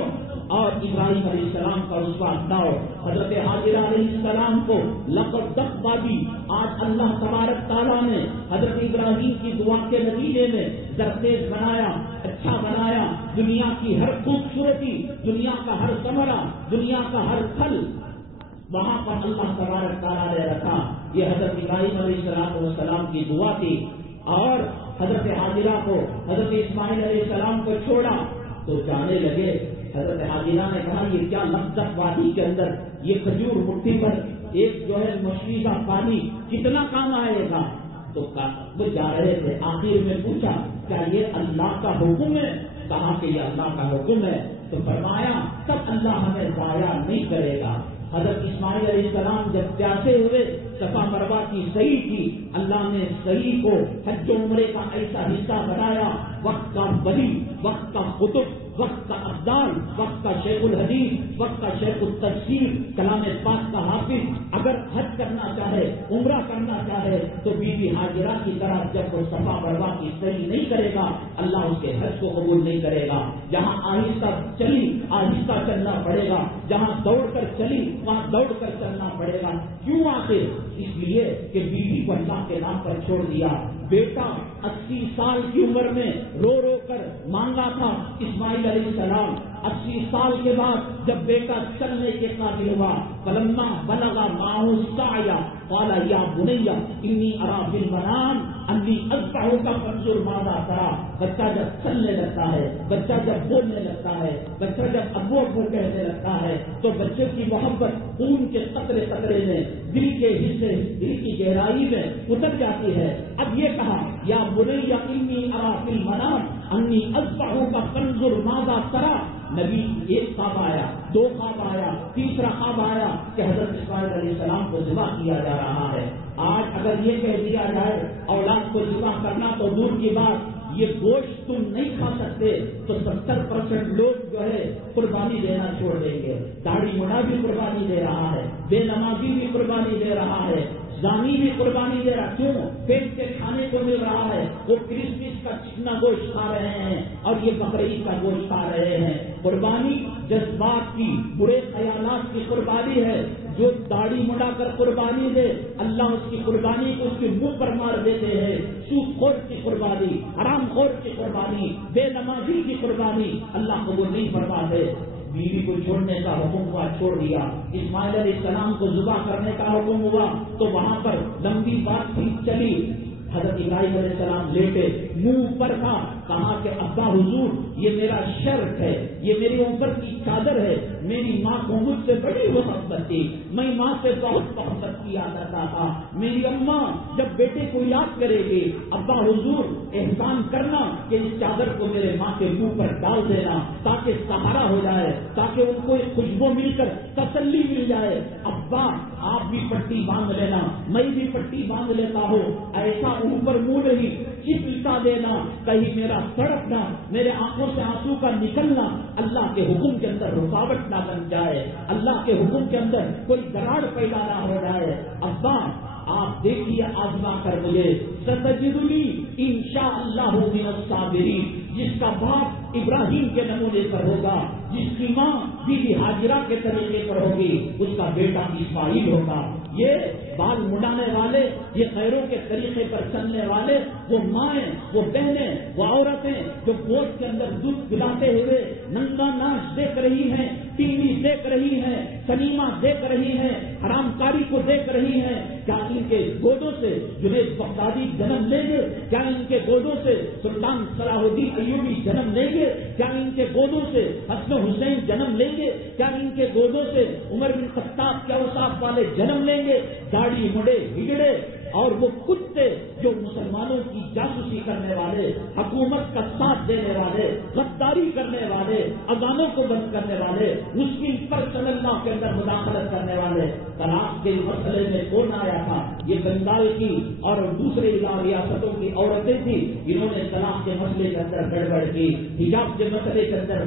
اور ابراہیم علیہ السلام کا رسوا اپناؤ. حضرت حاجرہ علیہ السلام کو لقب دق بادی آج اللہ تبارک تعالیٰ نے حضرت ابراہیم کی دعا کے نتیجے میں زرخیز بنایا، اچھا بنایا. دنیا کی ہر خوبصورتی، دنیا کا ہر ثمرہ، دنیا کا ہر پھل وہاں پر اللہ تبارک تعالیٰ نے رکھا. یہ حضرت ابراہیم علیہ السلام کی دعا تھی. اور حضرت حاجرہ کو حضرت اسماعیل علیہ السلام کو چھوڑا تو جانے لگے. حضرت حاجرہ نے کہا یہ کیا لفظ وادی کے اندر یہ کھجور مٹھی پر ایک جو ہے مچھلی کا پانی کتنا کام آئے گا؟ تو وہ جا رہے تھے، آخر میں پوچھا کیا یہ اللہ کا حکم ہے؟ کہا کہ یہ اللہ کا حکم ہے. تو فرمایا تب اللہ ہمیں ضائع نہیں کرے گا. حضرت اسماعیل علیہ السلام جب پیاسے ہوئے، صفا مروہ کی صحیح تھی، اللہ نے صحیح کو حج و عمرے کا ایسا حصہ بنایا. وقت کا ولی، وقت کا قطب، وقت کا افضال، وقت کا شیخ الحدیث، وقت کا شیخ التفسیر، کلام پاک کا حافظ اگر حج کرنا چاہے، عمرہ کرنا چاہے تو بی بی حاجرہ کی طرح جب وہ صفا مروہ کی صحیح نہیں کرے گا اللہ اس کے حج کو قبول نہیں کرے گا. جہاں آہستہ چلی آہستہ چلنا پڑے گا، جہاں دوڑ کر چلی وہاں دوڑ کر چلنا پڑے گا. کیوں آخر؟ اس لیے کہ بیوی کو اللہ کے نام پر چھوڑ دیا. بیٹا 80 سال کی عمر میں رو رو کر مانگا تھا اسماعیل علیہ السلام. 80 سال کے بعد جب بیٹا چلنے کے قابل ہوا، فلما بلغ معه السعي قال یا بنی انی ارا فی المنام انی اذبحک فانظر ماذا ترى. بچہ جب چلنے لگتا ہے، بچہ جب بولنے لگتا ہے، بچہ جب ابو ابو کہنے لگتا ہے تو بچے کی محبت خون کے قطرے قطرے میں دل کے حصے، دل کی گہرائی میں اتر جاتی ہے. اب یہ کہا یا بنی انی ارا فی المنام انی اذبحک فانظر ماذا ترى. نبی ایک خواب آیا، دو خواب آیا، تیسرا خواب آیا کہ حضرت اسماعیل علیہ السلام کو ذبح کیا جا رہا ہے. آج اگر یہ کہہ دیا جائے اولاد کو ذبح کرنا تو دور کی بات، یہ گوشت تم نہیں کھا سکتے تو 70% لوگ جو ہے قربانی دینا چھوڑ دیں گے. داڑھی مڑا بھی قربانی دے رہا ہے، بے نمازی بھی قربانی دے رہا ہے، زانی بھی قربانی دے رہا. کیوں؟ پیٹ کے کھانے کو مل رہا ہے. وہ کرسمس کا چکنا گوشت کھا رہے ہیں اور یہ بقرعید کا گوشت کھا رہے ہیں. قربانی جذبات کی، برے خیالات کی قربانی ہے. جو داڑھی مڑا کر قربانی دے اللہ اس کی قربانی کو اس کے منہ پر مار دیتے ہیں. سود خور کی قربانی، حرام خور کی قربانی، بے نمازی کی قربانی اللہ کو وہ نہیں فرماتے. بیوی کو چھوڑنے کا حکم ہوا، چھوڑ دیا. اسماعیل علیہ السلام کو ذبح کرنے کا حکم ہوا تو وہاں پر لمبی بات چیت چلی. حضرت ابراہیم علیہ السلام لیٹے، منہ پر تھا، کہا کہ ابا حضور یہ میرا شرط ہے، یہ میرے اوپر کی چادر ہے. میری ماں کو مجھ سے بڑی محبت تھی، میں ماں سے بہت محبت کیا کرتا تھا. میری اماں جب بیٹے کو یاد کرے گی ابا حضور احسان کرنا کہ اس چادر کو میرے ماں کے منہ پر ڈال دینا تاکہ سہارا ہو جائے، تاکہ ان کو ایک خوشبو مل کر تسلی مل جائے. ابا آپ بھی پٹی باندھ لینا، میں بھی پٹی باندھ لیتا ہوں. ایسا اوپر منہ نہیں، چپلتا دینا کہیں میرا سڑکنا، میرے آنکھوں سے آنسو کا نکلنا اللہ کے حکم کے اندر رکاوٹ نہ بن جائے، اللہ کے حکم کے اندر کوئی دراڑ پیدا نہ ہو جائے. ابا آپ دیکھیے آزما کر مجھے، ستجدنی انشاءاللہ من الصابرین. جس کا باپ ابراہیم کے نمونے پر ہوگا، جس کی ماں بی بی ہاجرہ کے طریقے پر ہوگی، اس کا بیٹا اسماعیل ہوگا. یہ بال مڈانے والے، یہ خیروں کے طریقے پر چلنے والے، وہ مائیں، وہ بہنیں، وہ عورتیں جو گوشت کے اندر دودھ پلاتے ہوئے ننگا ناچ دیکھ رہی ہیں، ٹی وی دیکھ رہی ہیں، سنیما دیکھ رہی ہیں، حرام کاری کو دیکھ رہی ہیں، کیا ان کے گودوں سے جنید بغدادی جنم لیں گے؟ کیا ان کے گودوں سے سلطان صلاح الدین ایوبی جنم لیں گے؟ کیا ان کے گودوں سے حسن حسین جنم لیں گے؟ کیا ان کے گودوں سے عمر بن خطاب کے اوصاف والے جنم لیں گے؟ داڑھی مڑے ہگڑے اور وہ کتے جو مسلمانوں کی جاسوسی کرنے والے، حکومت کا ساتھ دینے والے، غداری کرنے والے، اذانوں کو بند کرنے والے، مسلم پرسنل لا کے اندر مداخلت کرنے والے. طلاق کے مسئلے میں کون آیا تھا؟ یہ بنگال کی اور دوسرے ریاستوں کی عورتیں تھیں. انہوں نے طلاق کے مسئلے کے اندر گڑبڑ کی، حجاب کے مسئلے کے اندر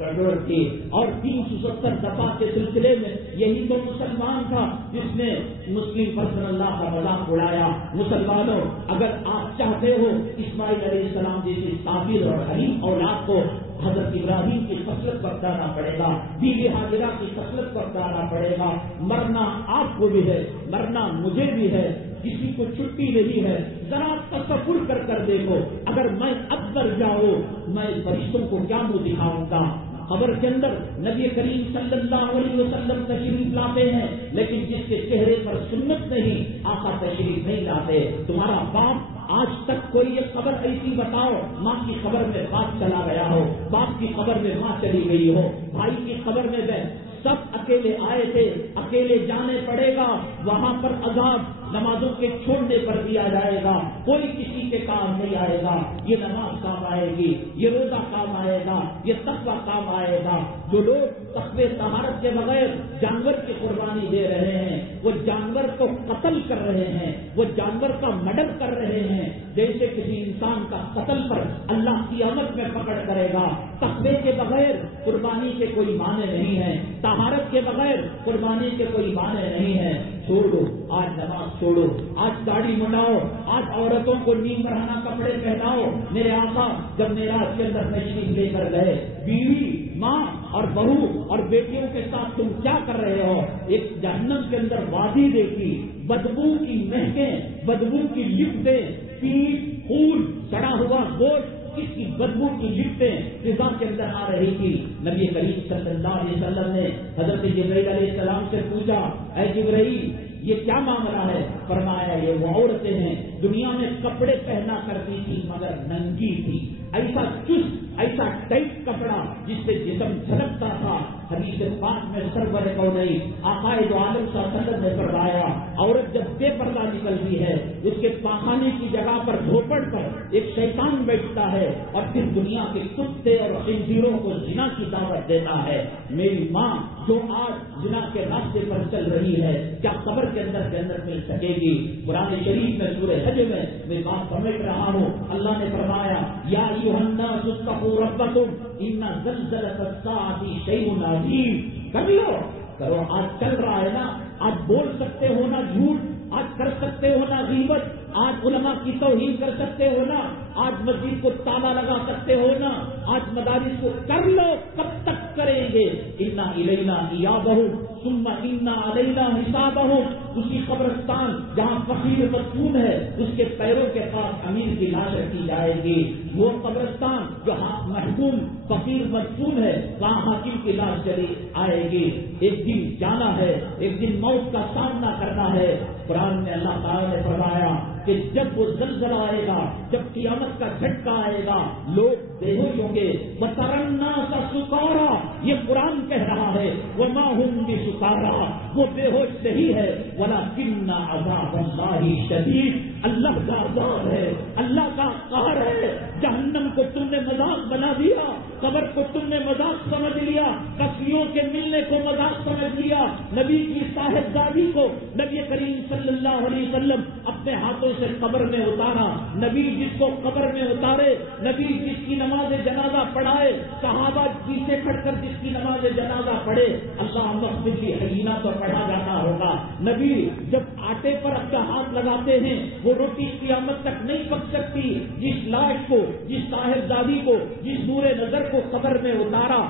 گڑبڑ کی، اور 370 دفعہ کے سلسلے میں یہی تو مسلمان تھا جس نے مسلم پرسنل لا کا مذاق اڑایا. مسلمانوں اگر آپ چاہتے ہو اسماعیل علیہ السلام جیسی صابر اور حلیم اولاد کو، حضرت ابراہیم کی خصلت کو اپنانا پڑے گا، بی بی ہاجرہ کی خصلت کو اپنانا پڑے گا. مرنا آپ کو بھی ہے، مرنا مجھے بھی ہے، کسی کو چھٹی نہیں ہے. ذرا تصور کر دیکھو، اگر میں اب مر جاؤں میں فرشتوں کو کیا منہ دکھاؤں گا؟ قبر کے اندر نبی کریم صلی اللہ علیہ وسلم تشریف لاتے ہیں، لیکن جس کے چہرے پر سنت نہیں آقا تشریف نہیں لاتے. تمہارا باپ آج تک کوئی ایک خبر ایسی بتاؤ، ماں کی خبر میں باپ چلا گیا ہو، باپ کی خبر میں ماں چلی گئی ہو، بھائی کی خبر میں سب اکیلے آئے تھے، اکیلے جانے پڑے گا. وہاں پر عذاب نمازوں کے چھوڑنے پر دیا جائے گا، کوئی کسی کے کام نہیں آئے گا. یہ نماز کام آئے گی، یہ روزہ کام آئے گا، یہ تقویٰ کام آئے گا. جو لوگ تقوی طہارت کے بغیر جانور کی قربانی دے رہے ہیں، وہ جانور کو قتل کر رہے ہیں، وہ جانور کا مرڈر کر رہے ہیں. جیسے کسی انسان کا قتل پر اللہ قیامت میں پکڑ کرے گا. تقوی کے بغیر قربانی کے کوئی معنی نہیں ہے، طہارت کے بغیر قربانی کے کوئی معنی نہیں ہے. چھوڑو آج نماز، چھوڑو آج داڑھی منڈاؤ، آج عورتوں کو نیم برہنہ کپڑے پہناؤ. میرے آقا جب معراج کے اندر تشریف لے کر گئے، بیوی، ماں اور بہو اور بیٹیوں کے ساتھ تم کیا کر رہے ہو؟ ایک جہنم کے اندر وادی دیکھی، بدبو کی مہکیں، بدبو کی لپٹیں، پیٹ، خون، سڑا ہوا گوشت، اس کی بدبو کی لپٹیں فضا کے اندر آ رہی تھی. نبی کریم صلی اللہ علیہ وسلم نے حضرت جبرائیل علیہ السلام سے پوچھا، اے جبرائیل یہ کیا معاملہ ہے؟ فرمایا یہ وہ عورتیں ہیں دنیا میں کپڑے پہنا کرتی تھی مگر ننگی تھی، ایسا چست ایسا ٹائٹ کپڑا جس سے جسم جھلکتا تھا۔ حدیث پاک میں سرور کونین آقا دو عالم صلی اللہ علیہ وسلم نے فرمایا عورت جب بے پردہ نکلتی ہے اس کے پاخانے کی جگہ پر جھوپڑ پر ایک شیطان بیٹھتا ہے اور پھر دنیا کے کتے اور خنزیروں کو زنا کی دعوت دیتا ہے۔ میری ماں جو آج زنا کے راستے پر چل رہی ہے کیا قبر کے اندر جنت مل سکے گی؟ قرآن شریف میں سورہ حج میں بات سمجھ رہا ہوں، اللہ نے فرمایا یا ایھا الناس اتقوا ربکم ان زلزلۃ الساعۃ شیء عظیم۔ کر لو کرو، آج چل رہا ہے نا، آج بول سکتے ہو نا جھوٹ، آج کر سکتے ہو نا غیبت، آج علماء کی توہین کر سکتے ہو نا، آج مسجد کو تالا لگا سکتے ہو نا، آج مدارس کو کر لو، کب تک کریں گے؟ انا الینا ایابہم ثم انا علینا حسابہم۔ اسی قبرستان جہاں فقیر مدفون ہے اس کے پیروں کے پاس امیر کی لاش رکھی جائے گی، وہ قبرستان جہاں محکوم فقیر مدفون ہے وہاں حاکم کی لاش چلی آئے گی۔ ایک دن جانا ہے، ایک دن موت کا سامنا کرنا ہے۔ قرآن میں اللہ تعالیٰ نے فرمایا کہ جب وہ زلزلہ آئے گا، جب قیامت کا جھٹکا آئے گا، لوگ بے ہوش ہوں گے۔ وَتَرَى النَّاسَ سُكَارَىٰ، یہ قرآن کہہ رہا ہے، وَمَا هُمْ بِسُكَارَىٰ، وہ بے ہوش نہیں ہے، وَلَكِنَّ عَذَابَ اللَّهِ شَدِيدٌ، اللہ کا عذاب ہے، اللہ کا قہر ہے۔ جہنم کو تم نے مذاق بنا دیا، قبر کو تم نے مذاق سمجھ لیا، کفیوں کے ملنے کو مذاق سمجھ لیا، نبی کی صاحبزادی کو نبی کریم صلی اللہ علیہ وسلم اپنے ہاتھوں سے قبر میں اتارا۔ نبی جس کو قبر میں اتارے، نبی جس کی نماز جنازہ پڑھائے، صحابہ پیچھے کھڑ کر جس کی نماز جنازہ پڑھے، اللہ مغفر لی حیینہ تو پڑھا جاتا ہوگا۔ نبی جب آٹے پر اپنا ہاتھ لگاتے ہیں وہ روٹی قیامت تک نہیں پک سکتی۔ جس لاش کو، جس صاحبزادی کو، جس نور نظر کو قبر میں اتارا،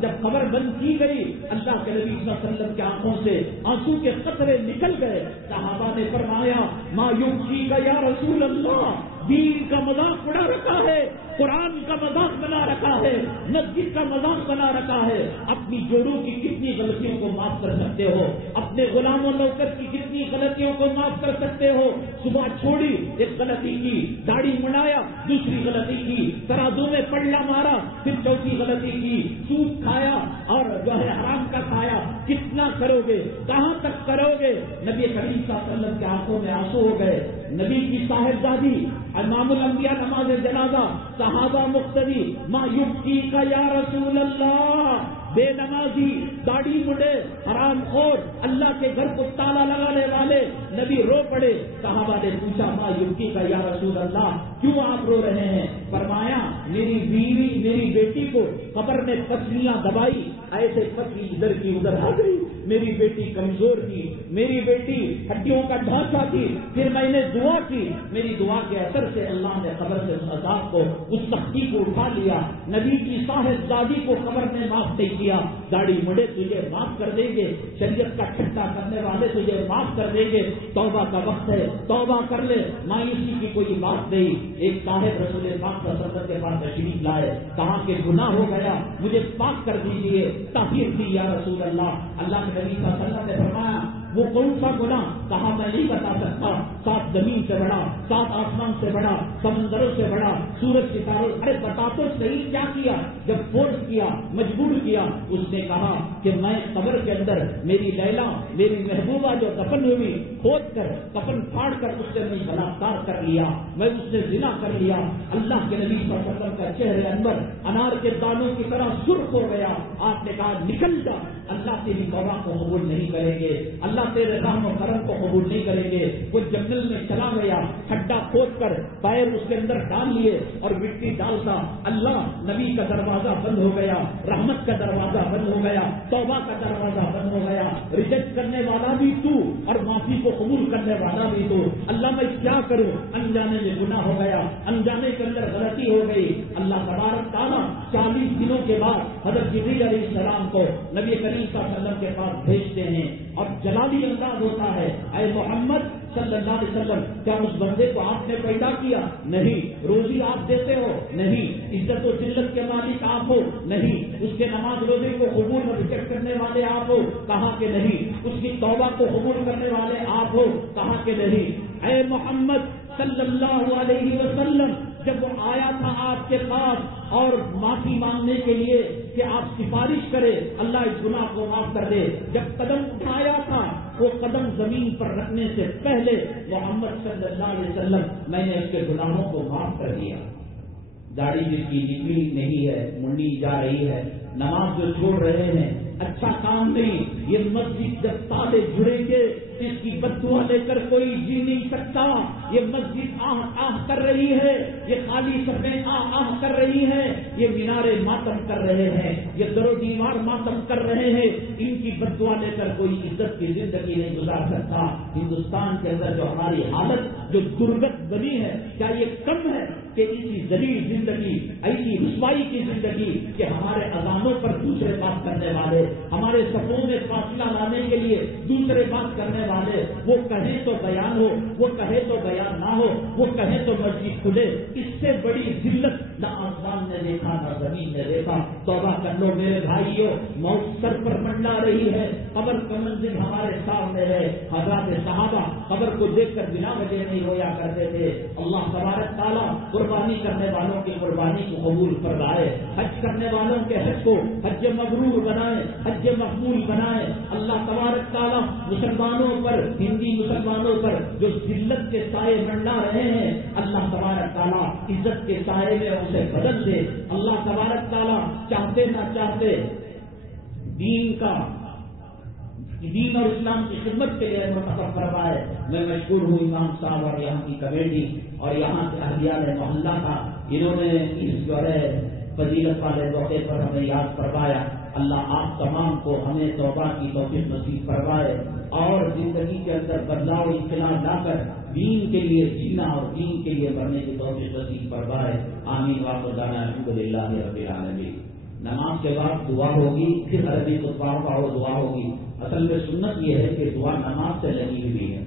جب قبر بند کی گئی اللہ کے نبی صلی اللہ علیہ وسلم کی آنکھوں سے آنسو کے قطرے نکل گئے۔ صحابہ نے فرمایا ما یبکیک یا رسول اللہ، دین کا مذاق اڑا رکھا ہے، قرآن کا مذاق بنا رکھا ہے، مسجد کا مذاق بنا رکھا ہے۔ اپنی جوڑوں کی کتنی غلطیوں کو معاف کر سکتے ہو، اپنے غلام و نوکر کی کتنی غلطیوں کو معاف کر سکتے ہو۔ صبح چھوڑی ایک غلطی کی، داڑھی منڈایا دوسری غلطی کی، ترازو میں پلڑا مارا پھر چوتھی غلطی کی، سود کھایا اور جو ہے حرام کا کھایا، کتنا کرو گے، کہاں تک کرو گے؟ نبی کریم صلی اللہ علیہ وسلم کی آنکھوں میں آنسو ہو گئے۔ نبی کی صاحبزادی امام الانبیاء نماز جنازہ، صحابہ مقتدی، ما یبکیک یا رسول اللہ، بے نمازی، داڑھی مڈے، حرام خور، اللہ کے گھر کو تالا لگانے والے، نبی رو پڑے۔ صحابہ نے پوچھا ما یبکیک یا رسول اللہ، کیوں آپ رو رہے ہیں؟ فرمایا میری بیوی میری بیٹی کو قبر نے پسلیاں دبائی، ایسے پسلی ادھر کی ادھر آ گئی، میری بیٹی کمزور تھی، میری بیٹی ہڈیوں کا ڈھانچہ تھی، پھر میں نے دعا کی، میری دعا کے اثر سے اللہ نے قبر سے اس عذاب کو، اس سختی کو اٹھا لیا۔ نبی کی صاحبزادی کو قبر نے معاف نہیں کیا۔ داڑھی مڑے تجھے معاف کر دیں گے، شریعت کا ٹھٹا کرنے والے تجھے معاف کر دیں گے، توبہ کا وقت ہے، توبہ کر لے، مایوسی کی کوئی بات نہیں۔ ایک صاحب رسول پاک صلی اللہ علیہ وسلم کے پاس تشریف لائے، کہا کہ گناہ ہو گیا مجھے پاک کر دیجیے، طاہر دی یا رسول اللہ۔ اللہ کے نبی صلی اللہ علیہ وسلم نے فرمایا وہ کون سا گناہ؟ کہا میں نہیں بتا سکتا، 7 زمین سے بڑا، 7 آسمان سے بڑا، سمندروں سے بڑا، سورج ستاروں، ارے بتا تو صحیح کیا کیا؟ جب فورس کیا، مجبور کیا، اس نے کہا کہ میں قبر کے اندر میری لیلا، میری محبوبہ جو دفن ہوئی، کھود کر کفن پھاڑ کر اس سے میں بلاکار کر لیا، میں اس سے زنا کر لیا۔ اللہ کے نبی صلی اللہ علیہ وسلم کا چہرے انور انار کے دانوں کی طرح سرخ ہو گیا۔ آپ نے کہا نکل جا، اللہ تیری توبہ کو قبول نہیں کریں گے، اللہ تیرے رحم و کرم کو قبول نہیں کریں گے۔ وہ جنگل میں چلا گیا، کھڈا کھود کر پیر اس کے اندر ڈال لیے اور مٹی ڈالتا، اللہ نبی کا دروازہ بند ہو گیا، رحمت کا دروازہ بند ہو گیا، توبہ کا دروازہ بند ہو گیا۔ ریجیکٹ کرنے والا بھی تو اور معافی کو قبول کرنے والا بھی تو۔ اللہ میں کیا کروں، انجانے میں گناہ ہو گیا، انجانے کے اندر غلطی ہو گئی۔ اللہ تبارک تعالیٰ 40 دنوں کے بعد حضرت جبریل علیہ السلام کو نبی کریم صلی اللہ علیہ وسلم کے پاس بھیجتے ہیں اور جلالی انداز ہوتا ہے، اے محمد صلی اللہ علیہ وسلم، کیا اس بندے کو آپ نے پیدا کیا؟ نہیں۔ روزی آپ دیتے ہو؟ نہیں. عزت و ذلت کے مالک آپ ہو نہیں. اس کے نماز روزے کو قبول و ریجیکٹ کرنے والے آپ ہو کہا کہ نہیں. اس کی توبہ کو قبول کرنے والے آپ ہو کہا کہ نہیں. اے محمد صلی اللہ علیہ وسلم جب وہ آیا تھا آپ کے پاس اور معافی مانگنے کے لیے کہ آپ سفارش کرے اللہ اس گناہ کو معاف کر دے، جب قدم اٹھایا تھا وہ قدم زمین پر رکھنے سے پہلے محمد صلی اللہ علیہ وسلم میں نے اس کے گناہوں کو معاف کر دیا. داڑھی جس کی نکلی نہیں ہے، منڈی جا رہی ہے، نماز جو چھوڑ رہے ہیں، اچھا کام نہیں. یہ مسجد جب تالے جڑیں گے اس کی بددعا لے کر کوئی جی نہیں سکتا. یہ مسجد آہ آہ کر رہی ہے، یہ خالی صفیں آہ آہ کر رہی ہے، یہ مینارے ماتم کر رہے ہیں، یہ در و دیوار ماتم کر رہے ہیں. ان کی بددعا لے کر کوئی عزت کی زندگی نہیں گزار سکتا. ہندوستان کے اندر جو ہماری حالت جو درگت بنی ہے، کیا یہ کم ہے کہ اسی ذلیل زندگی، ایسی رسوائی کی زندگی کہ ہمارے اذانوں پر دوسرے بات کرنے والے، ہمارے صفوں میں فاصلہ لانے کے لیے دوسرے بات کرنے والے، وہ کہیں تو بیان ہو، وہ کہے تو بیان نہ ہو، وہ کہیں تو مسجد کھلے. اس سے بڑی ذلت نہ آسمان نے دیکھا نہ زمین نے دیکھا. توبہ کر لو میرے بھائیوں، موت سر پر منڈلا رہی ہے، قبر کا منزل ہمارے سامنے ہے. حضرات صحابہ قبر کو دیکھ کر بنا وجہ نہیں رویا کرتے تھے. اللہ تبارک تعالیٰ قربانی کرنے والوں کی قربانی کو قبول فرمائے، حج کرنے والوں کے حج کو حج مبرور بنائے، حج مقبول بنائے. اللہ تبارک تعالیٰ مسلمانوں پر، ہندی مسلمانوں پر جو ذلت کے سائے منڈلا رہے ہیں، اللہ تبارک تعالیٰ عزت کے سائے میں اسے بدل دے. اللہ تبارک تعالیٰ چاہتے نہ چاہتے دین اور اسلام کی خدمت کے لیے منتخب فرمائے. میں مشکور ہوں امام صاحب اور یہاں کی کمیٹی اور یہاں کے اہلیان محلہ کا، انہوں نے اس جو ہے فضیلت والے موقع پر ہمیں یاد فرمایا. اللہ آپ تمام کو ہمیں توبہ کی توفیق نصیب فرمائے اور زندگی کے اندر بدلاؤ انقلاب لا کر دین کے لیے جینا اور دین کے لیے مرنے کی توفیق نصیب فرمائے. آمین وآخر دعوانا الحمدللہ رب العالمین. نماز کے بعد دعا ہوگی، پھر عربی خطبہ کا اور دعا ہوگی. اصل میں سنت یہ ہے کہ دعا نماز سے لگی ہوئی ہے.